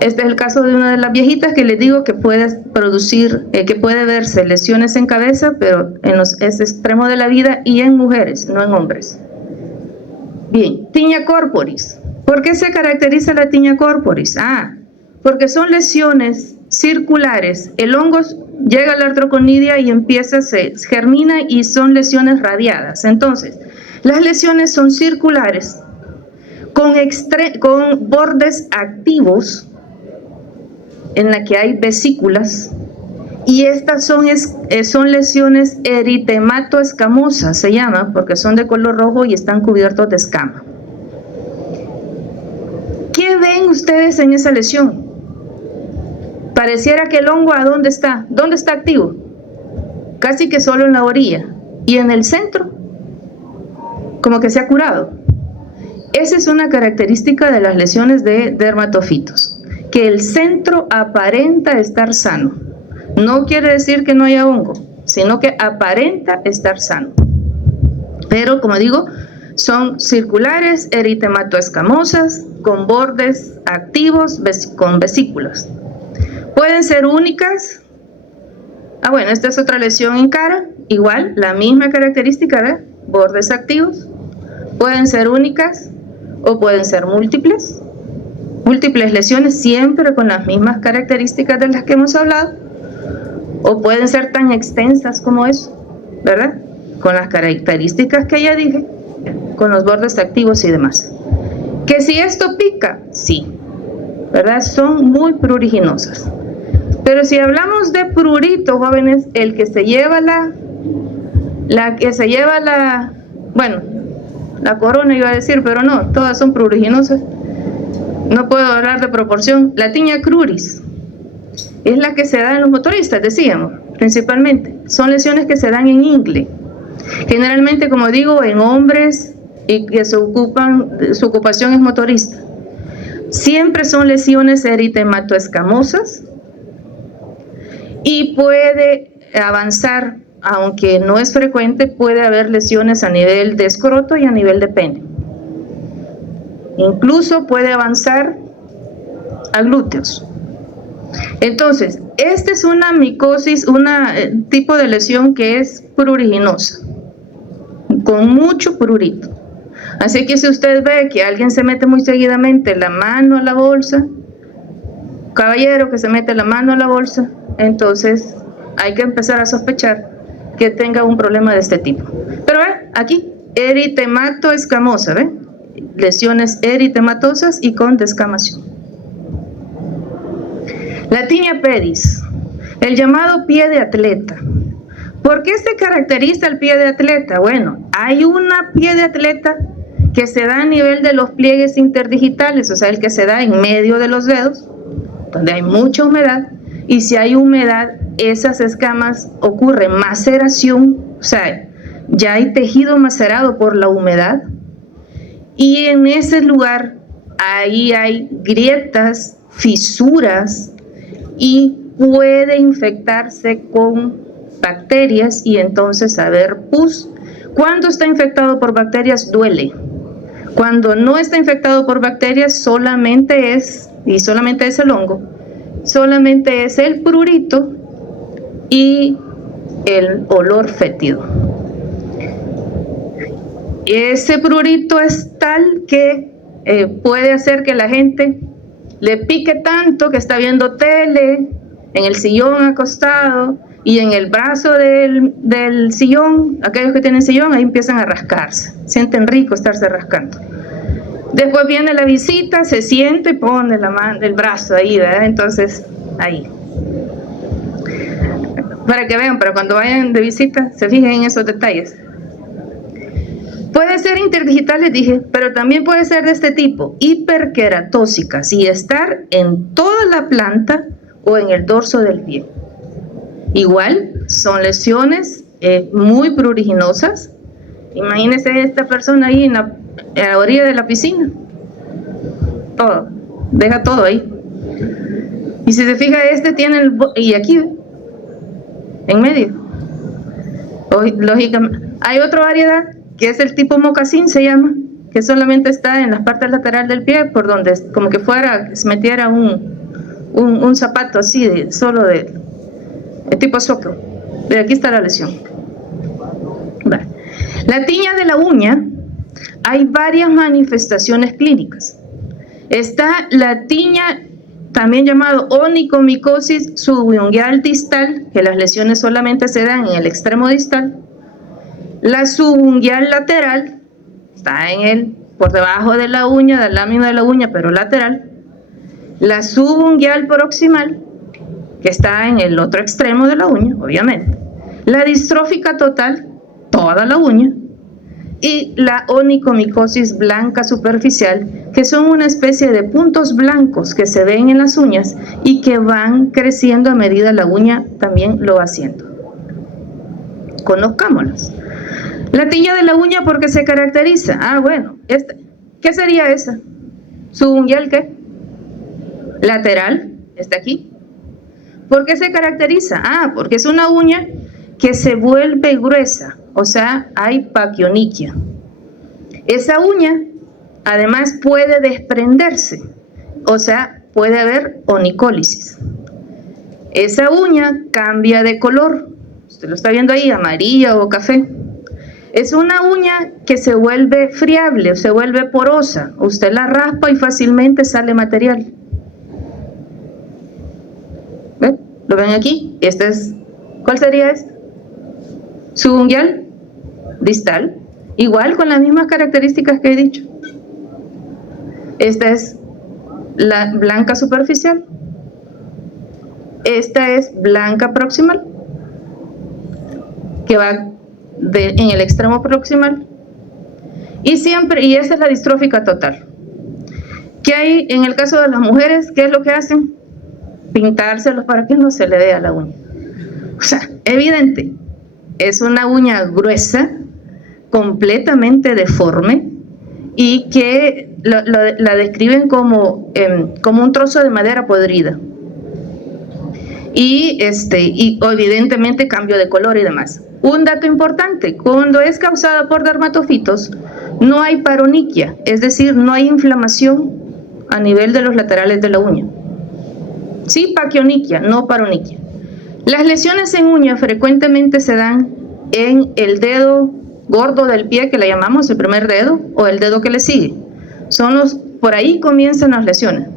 Este es el caso de una de las viejitas que les digo que puede producir, que puede verse lesiones en cabeza, pero en los extremos de la vida y en mujeres, no en hombres. Bien, tinea corporis. ¿Por qué se caracteriza la tinea corporis? Porque son lesiones circulares. El hongo llega a la artroconidia y se germina y son lesiones radiadas. Entonces, las lesiones son circulares con bordes activos en la que hay vesículas, y estas son lesiones eritemato-escamosas, se llama, porque son de color rojo y están cubiertos de escama. ¿Qué ven ustedes en esa lesión? Pareciera que el hongo, ¿a dónde está? ¿Dónde está activo? Casi que solo en la orilla, y en el centro, como que se ha curado. Esa es una característica de las lesiones de dermatofitos, que el centro aparenta estar sano. No quiere decir que no haya hongo, sino que aparenta estar sano. Pero, como digo, son circulares, eritematoescamosas, con bordes activos, con vesículas. Pueden ser únicas. Bueno, esta es otra lesión en cara, igual, la misma característica de bordes activos. Pueden ser únicas o pueden ser múltiples. Múltiples lesiones siempre con las mismas características de las que hemos hablado, o pueden ser tan extensas como eso, ¿verdad? Con las características que ya dije, con los bordes activos y demás. Que si esto pica, sí, ¿verdad? Son muy pruriginosas. Pero si hablamos de prurito, jóvenes, el que se lleva la corona iba a decir, pero no, todas son pruriginosas. No puedo hablar de proporción. La tinea cruris es la que se da en los motoristas, decíamos, principalmente. Son lesiones que se dan en ingle. Generalmente, como digo, en hombres y que su ocupación es motorista. Siempre son lesiones eritematoescamosas y puede avanzar, aunque no es frecuente, puede haber lesiones a nivel de escroto y a nivel de pene. Incluso puede avanzar a glúteos. Entonces, esta es una micosis, un tipo de lesión que es pruriginosa, con mucho prurito. Así que si usted ve que alguien se mete muy seguidamente la mano a la bolsa, caballero que se mete la mano a la bolsa, entonces hay que empezar a sospechar que tenga un problema de este tipo. Pero aquí, eritematoescamosa, ¿ve? Lesiones eritematosas y con descamación. La tinea pedis, el llamado pie de atleta. ¿Por qué se caracteriza el pie de atleta? Bueno, hay una pie de atleta que se da a nivel de los pliegues interdigitales, o sea, el que se da en medio de los dedos, donde hay mucha humedad, y si hay humedad, esas escamas ocurre maceración, o sea, ya hay tejido macerado por la humedad, y en ese lugar ahí hay grietas, fisuras, y puede infectarse con bacterias y entonces haber pus. Cuando está infectado por bacterias duele. Cuando no está infectado por bacterias solamente es el hongo, solamente es el prurito y el olor fétido. Ese prurito es tal que puede hacer que la gente le pique tanto que está viendo tele en el sillón acostado y en el brazo del sillón, aquellos que tienen sillón, ahí empiezan a rascarse, sienten rico estarse rascando. Después viene la visita, se siente y pone el brazo ahí, ¿verdad? Entonces, ahí. Para que vean, pero cuando vayan de visita, se fijen en esos detalles. Puede ser interdigital, les dije, pero también puede ser de este tipo, hiperqueratóxicas, y estar en toda la planta o en el dorso del pie. Igual, son lesiones muy pruriginosas. Imagínense esta persona ahí en la orilla de la piscina. Todo, deja todo ahí. Y si se fija, tiene y aquí, en medio. Lógicamente, hay otra variedad que es el tipo mocasín, se llama, que solamente está en las partes laterales del pie, por donde como que se metiera un zapato así, solo de tipo soco. De aquí está la lesión. Vale. La tiña de la uña, hay varias manifestaciones clínicas. Está la tiña, también llamado onicomicosis subungual distal, que las lesiones solamente se dan en el extremo distal. La subungual lateral, está por debajo de la uña, de la lámina de la uña, pero lateral. La subungual proximal, que está en el otro extremo de la uña, obviamente. La distrófica total, toda la uña. Y la onicomicosis blanca superficial, que son una especie de puntos blancos que se ven en las uñas y que van creciendo a medida la uña también lo va haciendo. Conozcámoslas. La tiña de la uña, ¿por qué se caracteriza? Bueno, ¿qué sería esa? ¿Subungual qué? Lateral, está aquí. ¿Por qué se caracteriza? Porque es una uña que se vuelve gruesa, o sea, hay paquioniquia. Esa uña, además, puede desprenderse, o sea, puede haber onicólisis. Esa uña cambia de color, usted lo está viendo ahí, amarilla o café. Es una uña que se vuelve friable, o se vuelve porosa. Usted la raspa y fácilmente sale material. ¿Ven? ¿Lo ven aquí? ¿Cuál sería esta? Subungual distal, igual con las mismas características que he dicho. Esta es la blanca superficial. Esta es blanca proximal, que va en el extremo proximal. Y esa es la distrófica total. ¿Qué hay en el caso de las mujeres? ¿Qué es lo que hacen? Pintárselos para que no se le vea la uña. O sea, evidente. Es una uña gruesa, completamente deforme, y que la describen como un trozo de madera podrida. Y evidentemente cambio de color y demás. Un dato importante, cuando es causada por dermatofitos, no hay paroniquia, es decir, no hay inflamación a nivel de los laterales de la uña. Sí, paquioniquia, no paroniquia. Las lesiones en uña frecuentemente se dan en el dedo gordo del pie, que le llamamos el primer dedo, o el dedo que le sigue. Por ahí comienzan las lesiones,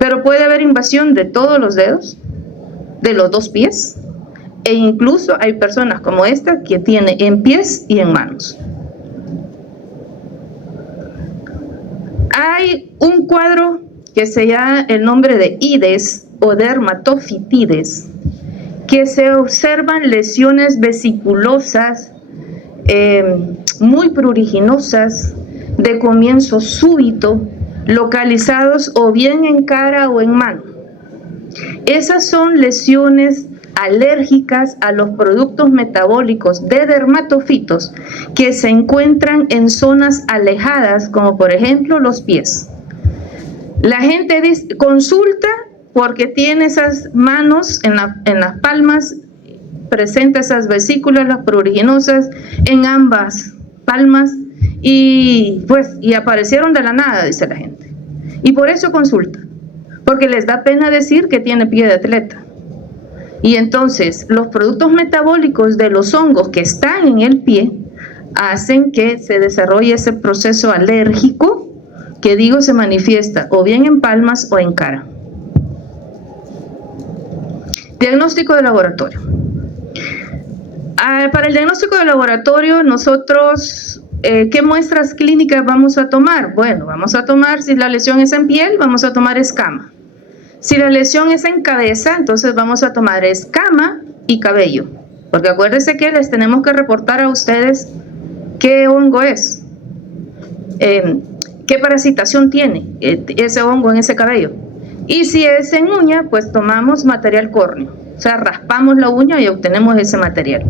pero puede haber invasión de todos los dedos, de los dos pies, e incluso hay personas como esta que tiene en pies y en manos. Hay un cuadro que se llama el nombre de ides o dermatofitides, que se observan lesiones vesiculosas muy pruriginosas, de comienzo súbito, localizados o bien en cara o en mano. Esas son lesiones alérgicas a los productos metabólicos de dermatofitos que se encuentran en zonas alejadas, como por ejemplo los pies. La gente consulta porque tiene esas manos en las palmas, presenta esas vesículas, las pruriginosas en ambas palmas y aparecieron de la nada, dice la gente. Y por eso consulta, porque les da pena decir que tiene pie de atleta. Y entonces los productos metabólicos de los hongos que están en el pie hacen que se desarrolle ese proceso alérgico que se manifiesta o bien en palmas o en cara. Diagnóstico de laboratorio. Para el diagnóstico de laboratorio nosotros, ¿qué muestras clínicas vamos a tomar? Bueno, vamos a tomar, si la lesión es en piel, vamos a tomar escama. Si la lesión es en cabeza, entonces vamos a tomar escama y cabello. Porque acuérdense que les tenemos que reportar a ustedes qué hongo es, qué parasitación tiene ese hongo en ese cabello. Y si es en uña, pues tomamos material córneo. O sea, raspamos la uña y obtenemos ese material.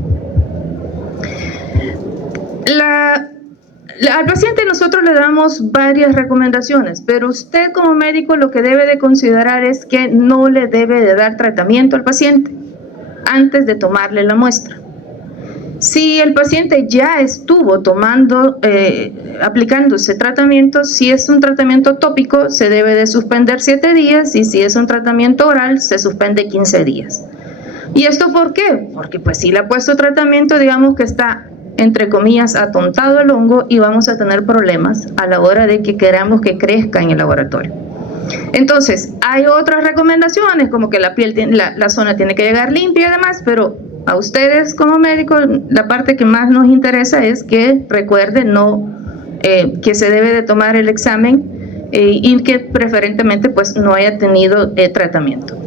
Al paciente nosotros le damos varias recomendaciones, pero usted como médico lo que debe de considerar es que no le debe de dar tratamiento al paciente antes de tomarle la muestra. Si el paciente ya estuvo aplicándose tratamiento, si es un tratamiento tópico se debe de suspender 7 días y si es un tratamiento oral se suspende 15 días. ¿Y esto por qué? Porque pues si le ha puesto tratamiento, digamos que está entre comillas atontado el hongo y vamos a tener problemas a la hora de que queramos que crezca en el laboratorio. Entonces hay otras recomendaciones como que la piel, la zona tiene que llegar limpia y demás, pero a ustedes como médicos la parte que más nos interesa es que recuerden que se debe de tomar el examen y que preferentemente pues no haya tenido tratamiento.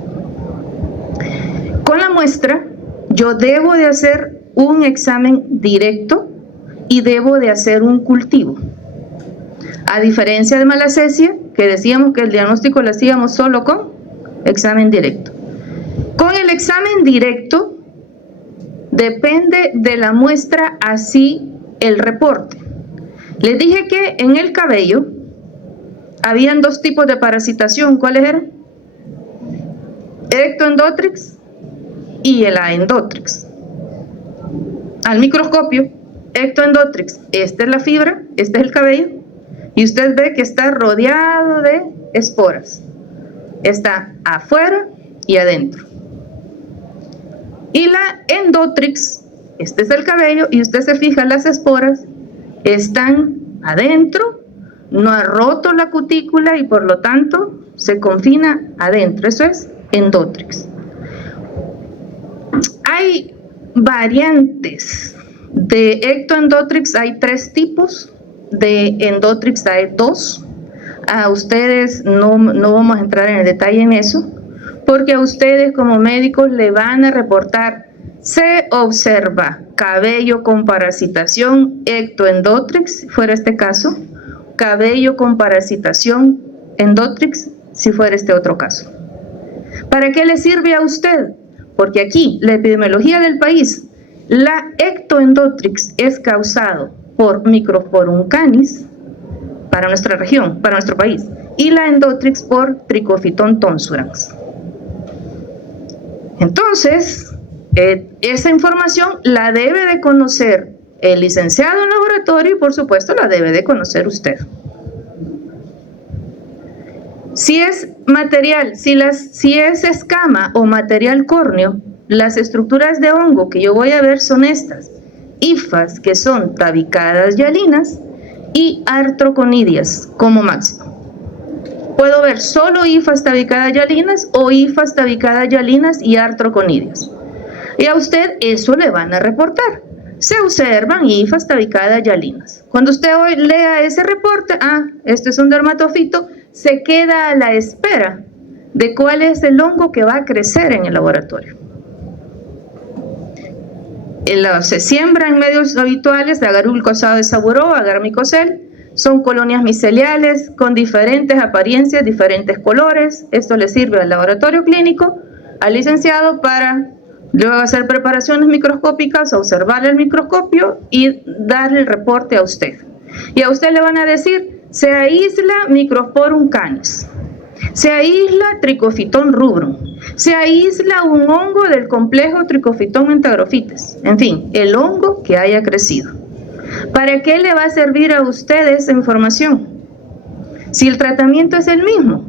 Con la muestra yo debo de hacer un examen directo y debo de hacer un cultivo. A diferencia de malacesia, que decíamos que el diagnóstico lo hacíamos solo con examen directo. Con el examen directo depende de la muestra así el reporte. Les dije que en el cabello habían 2 tipos de parasitación. ¿Cuáles eran? Ectoendotrix y el Aendotrix. Al microscopio, Ectoendotrix, esta es la fibra, este es el cabello, y usted ve que está rodeado de esporas. Está afuera y adentro. Y la Endotrix, este es el cabello, y usted se fija, las esporas están adentro, no ha roto la cutícula y por lo tanto se confina adentro. Eso es Endotrix. Hay variantes de Ectoendotrix, hay 3 tipos, de Endotrix hay 2. A ustedes no vamos a entrar en el detalle en eso, porque a ustedes como médicos le van a reportar, se observa cabello con parasitación Ectoendotrix, fuera este caso, cabello con parasitación Endotrix, si fuera este otro caso. ¿Para qué le sirve a usted? Porque aquí, la epidemiología del país, la Ectoendotrix es causado por Microsporum canis para nuestra región, para nuestro país, y la Endotrix por Trichophyton tonsurans. Entonces, esa información la debe de conocer el licenciado en laboratorio y por supuesto la debe de conocer usted. Si es material, si es escama o material córneo, las estructuras de hongo que yo voy a ver son estas: hifas, que son tabicadas hialinas, y artroconidias como máximo. Puedo ver solo hifas tabicadas hialinas o hifas tabicadas hialinas y artroconidias. Y a usted eso le van a reportar. Se observan hifas tabicadas hialinas. Cuando usted hoy lea ese reporte, este es un dermatofito, se queda a la espera de cuál es el hongo que va a crecer en el laboratorio. Se siembra en medios habituales de agarulco asado de saburó, agar micocel, Son colonias miceliales con diferentes apariencias, diferentes colores. Esto le sirve al laboratorio clínico, al licenciado, para luego hacer preparaciones microscópicas, observar el microscopio y darle el reporte a usted. Y a usted le van a decir, se aísla Microsporum canis, se aísla Trichophyton rubrum, se aísla un hongo del complejo Trichophyton mentagrophytes, en fin, el hongo que haya crecido. ¿Para qué le va a servir a usted esa información? Si el tratamiento es el mismo,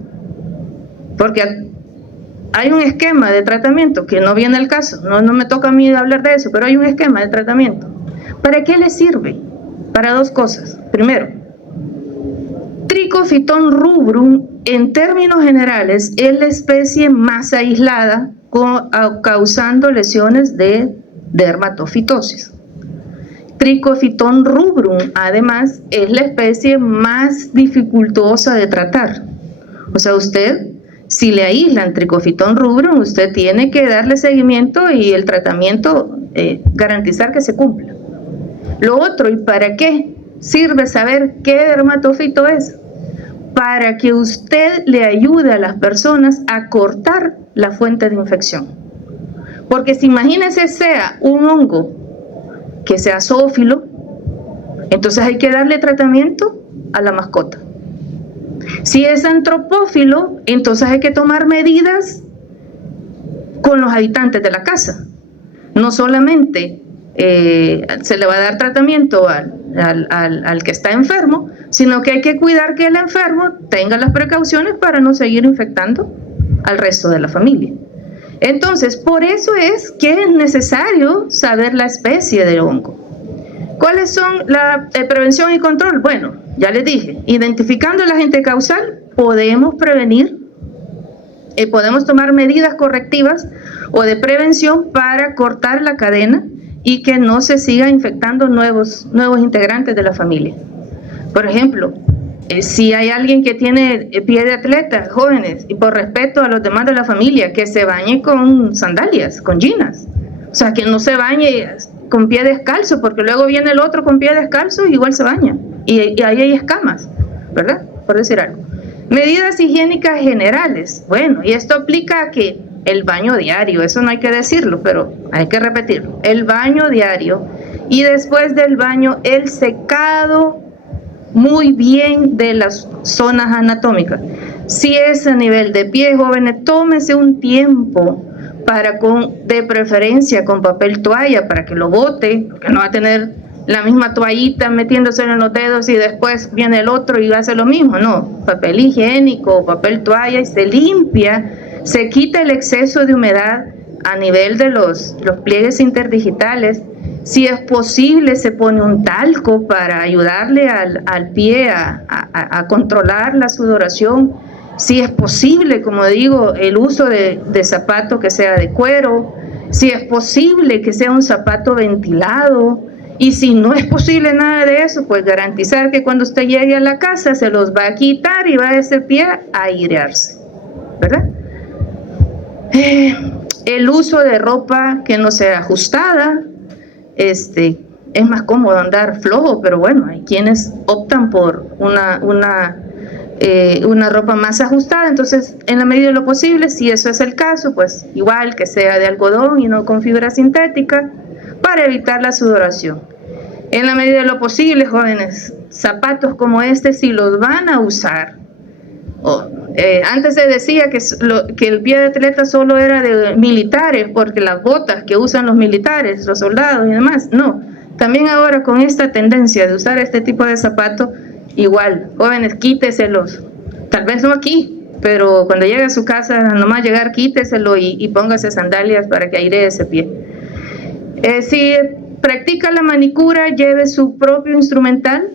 porque hay un esquema de tratamiento que no viene al caso, no me toca a mí hablar de eso, pero hay un esquema de tratamiento. ¿Para qué le sirve? Para dos cosas. Primero, Trichophyton rubrum, en términos generales, es la especie más aislada causando lesiones de dermatofitosis. Trichophyton rubrum, además, es la especie más dificultosa de tratar. O sea, usted, si le aíslan Trichophyton rubrum, usted tiene que darle seguimiento y el tratamiento garantizar que se cumpla. Lo otro, ¿y para qué sirve saber qué dermatofito es? Para que usted le ayude a las personas a cortar la fuente de infección. Porque si imagínese sea un hongo que sea zoófilo, entonces hay que darle tratamiento a la mascota. Si es antropófilo, entonces hay que tomar medidas con los habitantes de la casa. No solamente se le va a dar tratamiento al que está enfermo, sino que hay que cuidar que el enfermo tenga las precauciones para no seguir infectando al resto de la familia. Entonces, por eso es que es necesario saber la especie del hongo. ¿Cuáles son la prevención y control? Bueno, ya les dije, identificando el agente causal, podemos prevenir, podemos tomar medidas correctivas o de prevención para cortar la cadena y que no se siga infectando nuevos integrantes de la familia. Por ejemplo, si hay alguien que tiene pie de atleta, jóvenes, y por respeto a los demás de la familia, que se bañe con sandalias, con ginas. O sea, que no se bañe con pie descalzo, porque luego viene el otro con pie descalzo y igual se baña. Y ahí hay escamas, ¿verdad? Por decir algo. Medidas higiénicas generales. Bueno, y esto aplica a que el baño diario, eso no hay que decirlo, pero hay que repetirlo. El baño diario y después del baño el secado muy bien de las zonas anatómicas. Si es a nivel de pie, jóvenes, tómese un tiempo para de preferencia con papel toalla para que lo bote, porque no va a tener la misma toallita metiéndose en los dedos y después viene el otro y hace lo mismo. No, papel higiénico, papel toalla, y se limpia, se quita el exceso de humedad a nivel de los pliegues interdigitales. Si es posible, se pone un talco para ayudarle al pie a controlar la sudoración. Si es posible, como digo, el uso de zapato que sea de cuero. Si es posible que sea un zapato ventilado. Y si no es posible nada de eso, pues garantizar que cuando usted llegue a la casa se los va a quitar y va ese pie a airearse, ¿verdad? El uso de ropa que no sea ajustada. Es más cómodo andar flojo, pero bueno, hay quienes optan por una ropa más ajustada. Entonces, en la medida de lo posible, si eso es el caso, pues igual que sea de algodón y no con fibra sintética, para evitar la sudoración. En la medida de lo posible, jóvenes, zapatos como este, si los van a usar, antes se decía que el pie de atleta solo era de militares, porque las botas que usan los militares, los soldados y demás, no. También ahora con esta tendencia de usar este tipo de zapatos, igual, jóvenes, quíteselos. Tal vez no aquí, pero cuando llegue a su casa, nomás llegar, quíteselo y póngase sandalias para que airee ese pie. Si practica la manicura, lleve su propio instrumental.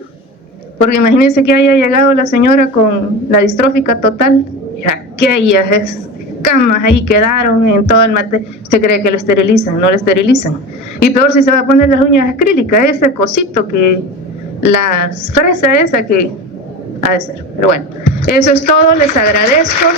Porque imagínense que haya llegado la señora con la distrófica total, y aquellas escamas ahí quedaron en todo el material. ¿Usted cree que lo esterilizan? No lo esterilizan. Y peor si se va a poner las uñas acrílicas, ese cosito que, la fresa esa que ha de ser. Pero bueno, eso es todo, les agradezco.